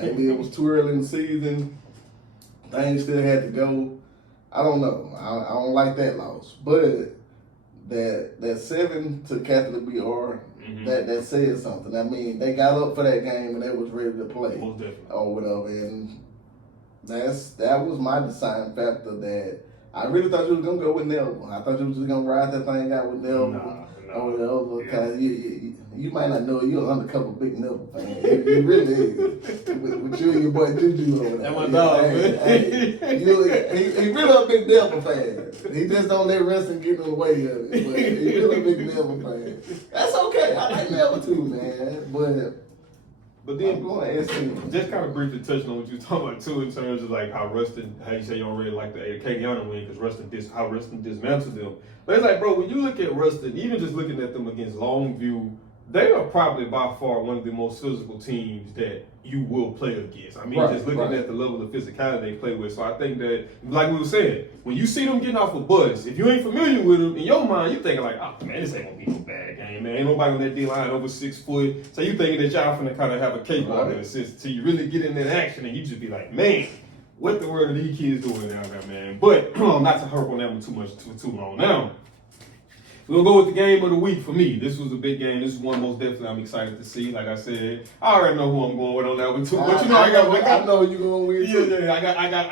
Maybe it was too early in the season. Things still had to go. I don't know. I don't like that loss. But that 7 to Catholic BR, that said something. I mean, they got up for that game and they was ready to play. Most definitely. Or whatever. And that was my deciding factor that I really thought you was going to go with Neville. I thought you was just going to ride that thing out with Neville. Or whatever. Because you might not know you're an undercover big Neville fan. You really is. With you and your boy Juju over there. That's my dog, man. He really a big Neville fan. He just don't let wrestling get in the way of it. But he really a big Neville fan. That's okay. I like Neville too, man. But then I'm going to ask you, just kind of briefly touching on what you were talking about too, in terms of like how Ruston, how you say you don't really like the Acadiana win because how Ruston dismantled them. But it's like, bro, when you look at Ruston, even just looking at them against Longview, they are probably by far one of the most physical teams that you will play against. I mean, just looking at the level of physicality they play with. So I think that, like we were saying, when you see them getting off a bus, if you ain't familiar with them, in your mind, you're thinking like, oh man, this ain't gonna be no bad game, man. Ain't nobody on that D-line over 6 foot. So you thinking that y'all finna kind of have a cakewalk in a sense until you really get in that action and you just be like, man, what the world are these kids doing out there, man? But not to harp on that one too long now. we'll go with the game of the week for me. This was a big game. This is one most definitely I'm excited to see. Like I said, I already know who I'm going with on that one too. But you know, I know who you're going with. Yeah, I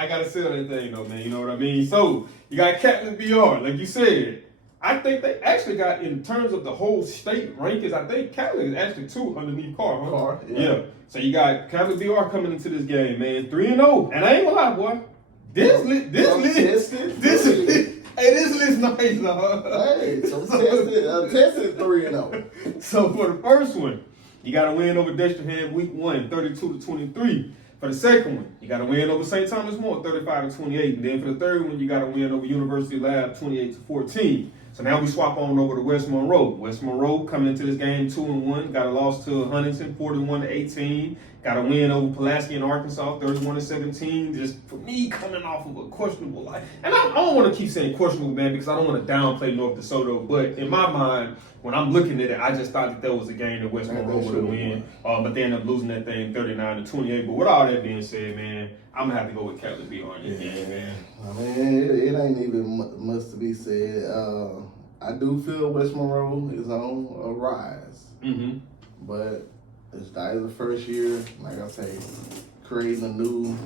got to sell that thing though, man. You know what I mean? So you got Catholic BR, like you said. I think they actually got, in terms of the whole state rankings, I think Catholic is actually 2 underneath Carr. Huh? Carr, yeah. So you got Catholic BR coming into this game, man, 3-0, and I ain't gonna lie, boy. This list nice, though. Hey, so tested 3-0. So for the first one, you got to win over Dexterham week 1, 32-23. For the second one, you got to win over St. Thomas More, 35-28. And then for the third one, you got to win over University Lab, 28-14. So now we swap on over to West Monroe. West Monroe coming into this game 2-1. Got a loss to Huntington, 41-18. Got a win over Pulaski in Arkansas, 31-17. Just for me, coming off of a questionable life. And I don't want to keep saying questionable, man, because I don't want to downplay North DeSoto. But in my mind, when I'm looking at it, I just thought that was a game that West Monroe would have win. But they ended up losing that thing 39-28. But with all that being said, man, I'm going to have to go with Catholic BR in this game, man. I mean, it ain't even much to be said. I do feel West Monroe is on a rise. Mm-hmm. But it's the first year, like I say, creating a new,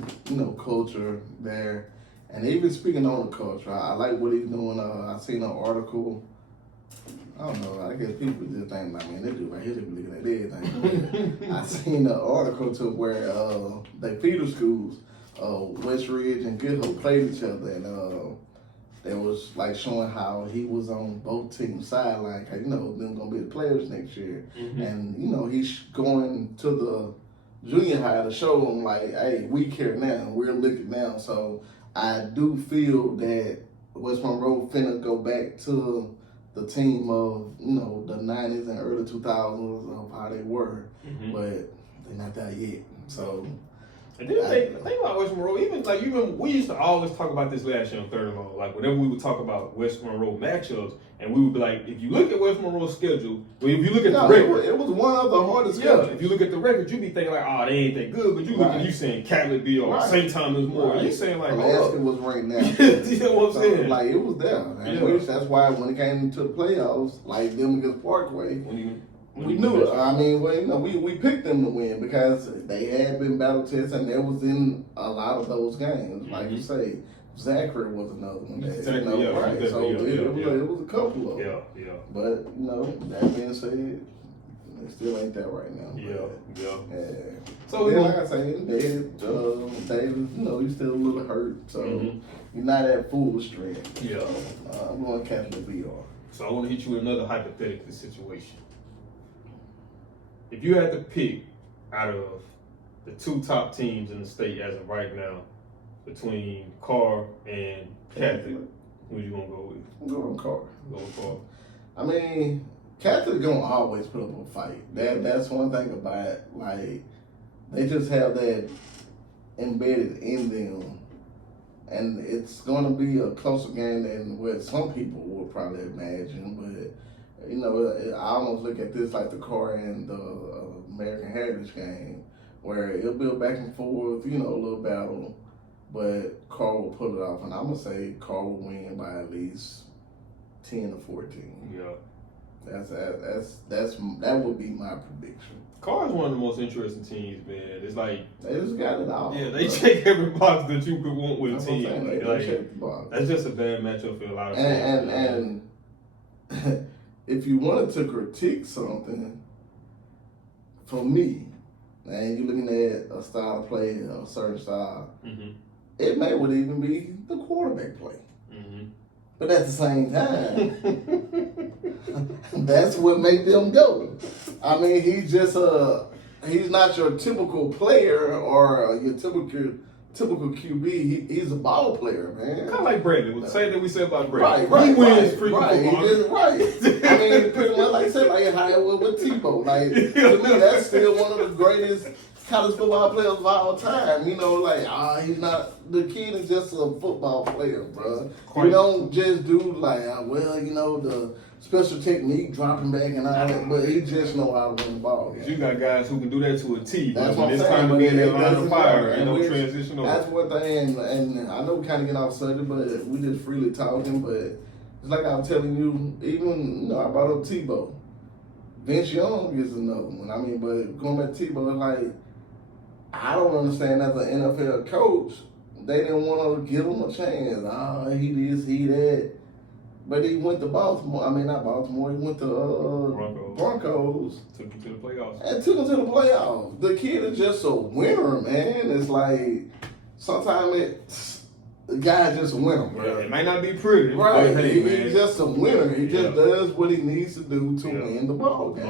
culture there. And even speaking on the culture, I like what he's doing. I seen an article. I don't know. I guess people just think, they do right here. They be looking at everything. I seen an article to where they feeder schools, West Ridge and Good Hope, played each other, and they was like showing how he was on both teams' sideline. Them gonna be the players next year, and he's going to the junior high to show them like, hey, we care now. We're looking now. So I do feel that West Monroe finna go back to the team of, the 90s and early 2000s of how they were. But they're not there yet. So, and then think about West Monroe, even we used to always talk about this last year on Third and Long. Like, whenever we would talk about West Monroe matchups, and we would be like, if you look at West Monroe's schedule, if you look at the record, it was one of the hardest schedules. If you look at the record, you'd be thinking like, oh, they ain't that good. But you look at you saying Catholic BR, St. Thomas More, you saying like, Alaska was ranked now. You know what I'm saying? Like, it was there. And that's why when it came to the playoffs, like them against Parkway, we knew it. I mean, we picked them to win because they had been battle tested, and they was in a lot of those games. Like you say, Zachary was another one. Right. So it was a couple of them. Yeah. But that being said, it still ain't that right now. Yeah. So like I say, David, he's still a little hurt. So you're not at full strength. Yeah. I'm going Catholic BR. So I want to hit you with another hypothetical situation. If you had to pick out of the 2 top teams in the state as of right now, between Carr and Catholic, who you gonna go with? I'm going Carr. Go with Carr. I mean, Catholic gonna always put up a fight. That's one thing about it. Like, they just have that embedded in them, and it's gonna be a closer game than what some people would probably imagine. But I almost look at this like the Carr and the American Heritage game, where it'll be a back and forth, a little battle, but Carr will pull it off. And I'm going to say Carr will win by at least 10-14. Yeah. That would be my prediction. Carr is one of the most interesting teams, man. It's like they just got it all. Yeah, they check every box that you could want with a team. They check the box. That's just a bad matchup for a lot of people. And if you wanted to critique something, for me, and you're looking at a style of play, a certain style, it may would even be the quarterback play. But at the same time, that's what made them go. I mean, he's not your typical player or your typical QB. He's a ball player, man. Kind of like Brandon. The same thing we said about Brandon. Right. He wins freaking football. I mean, pretty much like I said, like how it was with Tebow. Like, to me, that's still one of the greatest college football players of all time. He's not, the kid is just a football player, bro. You don't just do the special technique, dropping back and all that, but he just know how to win the ball. You got guys who can do that to a T. That's what I'm it's saying. time to be in that line of fire and no transition over. That's one thing, and I know we kind of get off subject, but we just freely talking, but It's like I was telling you, even, I brought up Tebow. Vince Young is another one. I mean, but going back to Tebow, like, I don't understand as an NFL coach, they didn't want to give him a chance. He this, he that. But he went to Baltimore. I mean, not Baltimore. He went to Broncos. Took him to the playoffs. And took him to the playoffs. The kid is just a winner, man. It's like, sometimes the guy's just a winner, bro. It might not be pretty. Right. But hey, He's just a winner. He just does what he needs to do to win the ball game.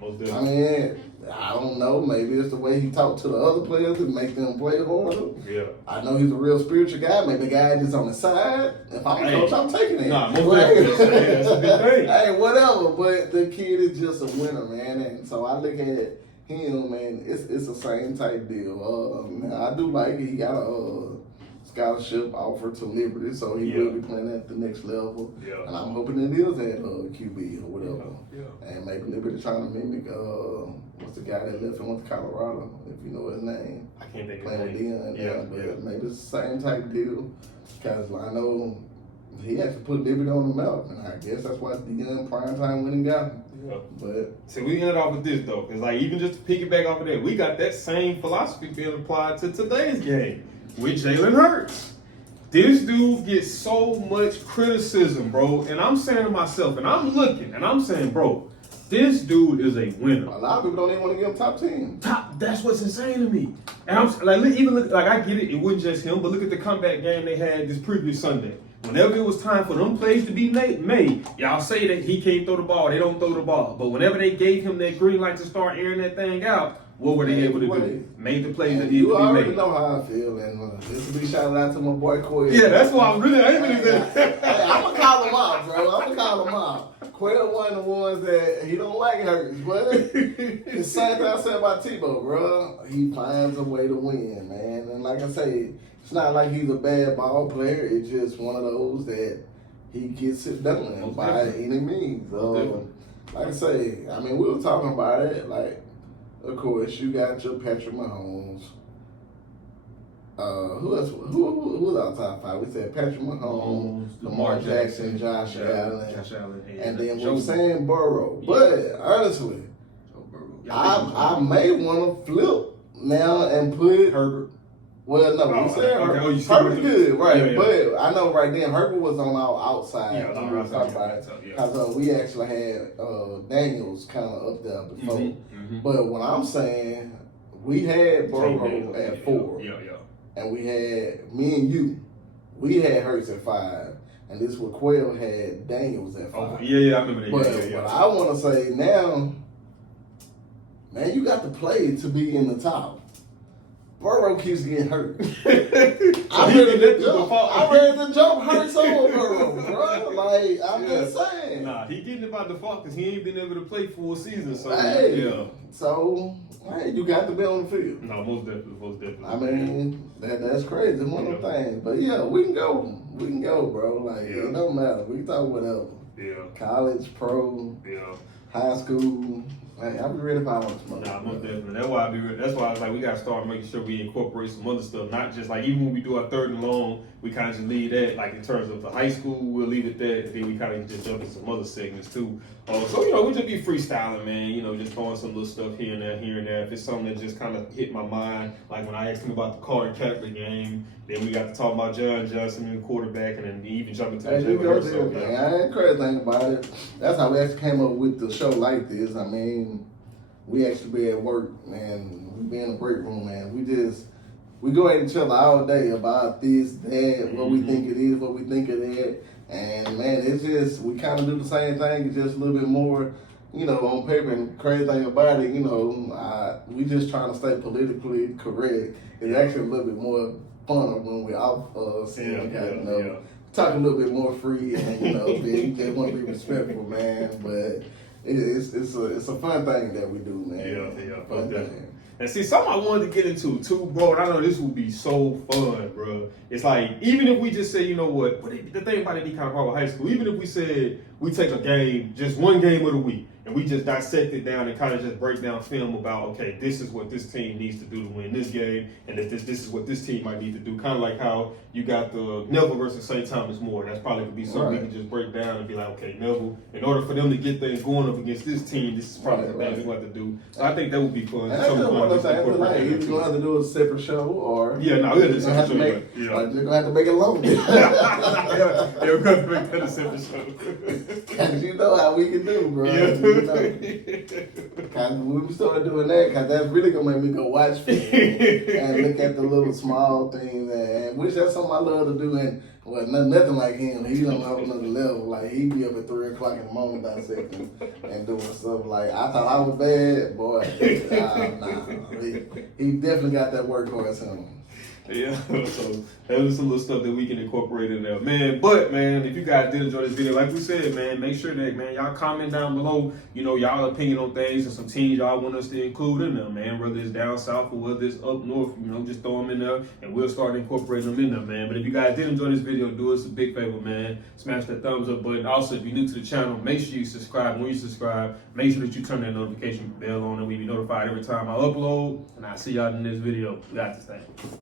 Most definitely. I mean, I don't know. Maybe it's the way he talked to the other players to make them play harder. Yeah. I know he's a real spiritual guy. Maybe the guy is on the side. If I'm a coach, I'm taking it. Nah, most definitely. That's a big thing. Hey, whatever. But the kid is just a winner, man. And so I look at him, man. It's the same type deal. I do like he got a scholarship offer to Liberty, so he will be playing at the next level. Yeah. And I'm hoping it is at QB or whatever. Yeah. And maybe Liberty trying to mimic what's the guy that left and went to Colorado, if you know his name. I can't think of his name. But maybe it's the same type deal. Because I know he actually put Liberty on the map, and I guess that's why Deion primetime went and got him. Yeah. But so we ended off with this though, because like even just to piggyback off of that, we got that same philosophy being applied to today's game with Jalen Hurts. This dude gets so much criticism, bro. And I'm saying to myself, and I'm looking, and I'm saying, bro, this dude is a winner. A lot of people don't even want to give him top 10. That's what's insane to me. And I'm like, I get it. It wasn't just him, but look at the comeback game they had this previous Sunday. Whenever it was time for them plays to be made, y'all say that he can't throw the ball. They don't throw the ball. But whenever they gave him that green light to start airing that thing out, what were they able to do? Made the plays that needed to be made. You already know how I feel, and this will be shouted out to my boy Quail. Yeah, that's why I'm really aiming at that. Hey, I'm going to call him out, bro. I'm going to call him out. Quail one of the ones that he don't like Hurts, but the same thing I said about Tebow, bro. He finds a way to win, man. And like I say, it's not like he's a bad ball player. It's just one of those that he gets it done by any means. Like I say, I mean, we were talking about it, like, of course, you got your Patrick Mahomes. Who else? Who was our top five? We said Patrick Mahomes, Lamar Jackson, Josh Allen, and then we were saying Burrow. But honestly, I may want to flip now and put Herbert. Well, no, we said Herbert. Herbert good, right? But I know right then Herbert was on our outside. Yeah, we were talking about it because we actually had Daniels kind of up there before. Mm-hmm. But what I'm saying, we had Burrow at 4. And we had, me and you, we had Hurts at 5. And this was Quail had Daniels at 5. Oh, yeah, I remember that. But what I want to say now, man, you got to play to be in the top. Burrow keeps getting hurt. I'm ready to jump Hurts over Burrow, bro. Like, I'm just saying. Nah, he getting it by default because he ain't been able to play full season. So, So, hey, you got to be on the field. No, most definitely. I mean, that's crazy. One of the things. But, yeah, we can go. We can go, bro. Like, it don't matter. We can talk whatever. Yeah. College, pro, high school. Hey, I'll be ready for all this money. Nah, most definitely. That's why I was like, we gotta start making sure we incorporate some other stuff. Not just like even when we do our third and long, we kind of just leave that. Like in terms of the high school, we'll leave it there, and then we kind of just jump into some other segments too. So we just be freestyling, man. Just throwing some little stuff here and there. If it's something that just kind of hit my mind, like when I asked him about the Colin Kaepernick game, then we got to talk about John Johnson and the quarterback, and then even jump into the I ain't crazy thing about it. That's how we actually came up with the show like this. I mean, we actually be at work, man. We be in the break room, man. We go at each other all day about this, that, what we think it is, what we think of that. And, man, it's just, we kind of do the same thing, it's just a little bit more, on paper. And the crazy thing about it, we just trying to stay politically correct. It's actually a little bit more fun when we're off talk a little bit more free and, they want to be respectful, man. But it's a fun thing that we do, man. Fun thing. And see, something I wanted to get into too, bro, and I know this would be so fun, bro. It's like, even if we just say, the thing about it be kind of hard with high school, even if we said we take a game, just one game of the week, and we just dissect it down and kind of just break down film about, okay, this is what this team needs to do to win this game, and if this is what this team might need to do. Kind of like how you got the Neville versus St. Thomas More. That's probably gonna be something we can just break down and be like, okay, Neville, in order for them to get things going up against this team, this is probably the thing we have to do. So I think that would be fun. And that's just one of the things. Like, either gonna have to do a separate show, or we're just gonna have to make it longer. Yeah, we're gonna make that a separate show. Cause you know how we can do, bro. Yeah. You know. Cause when we started doing that, cause that's really gonna make me go watch film and look at the little small things, and which that's something I love to do. And well, nothing like him. He don't have another level. Like he be up at 3 o'clock in the morning dissecting and doing stuff. Like I thought I was bad, boy. Nah, he definitely got that workhorse in him. Yeah, so that was some little stuff that we can incorporate in there, man. But man, if you guys did enjoy this video, like we said, man, make sure that, man, y'all comment down below, you know, y'all opinion on things and some teams y'all want us to include in there, man. Whether it's down south or whether it's up north, you know, just throw them in there and we'll start incorporating them in there, man. But if you guys did enjoy this video, do us a big favor, man. Smash that thumbs up button. Also, if you're new to the channel, make sure you subscribe. When you subscribe, make sure that you turn that notification bell on and we be notified every time I upload. And I'll see y'all in this video. We got this thing.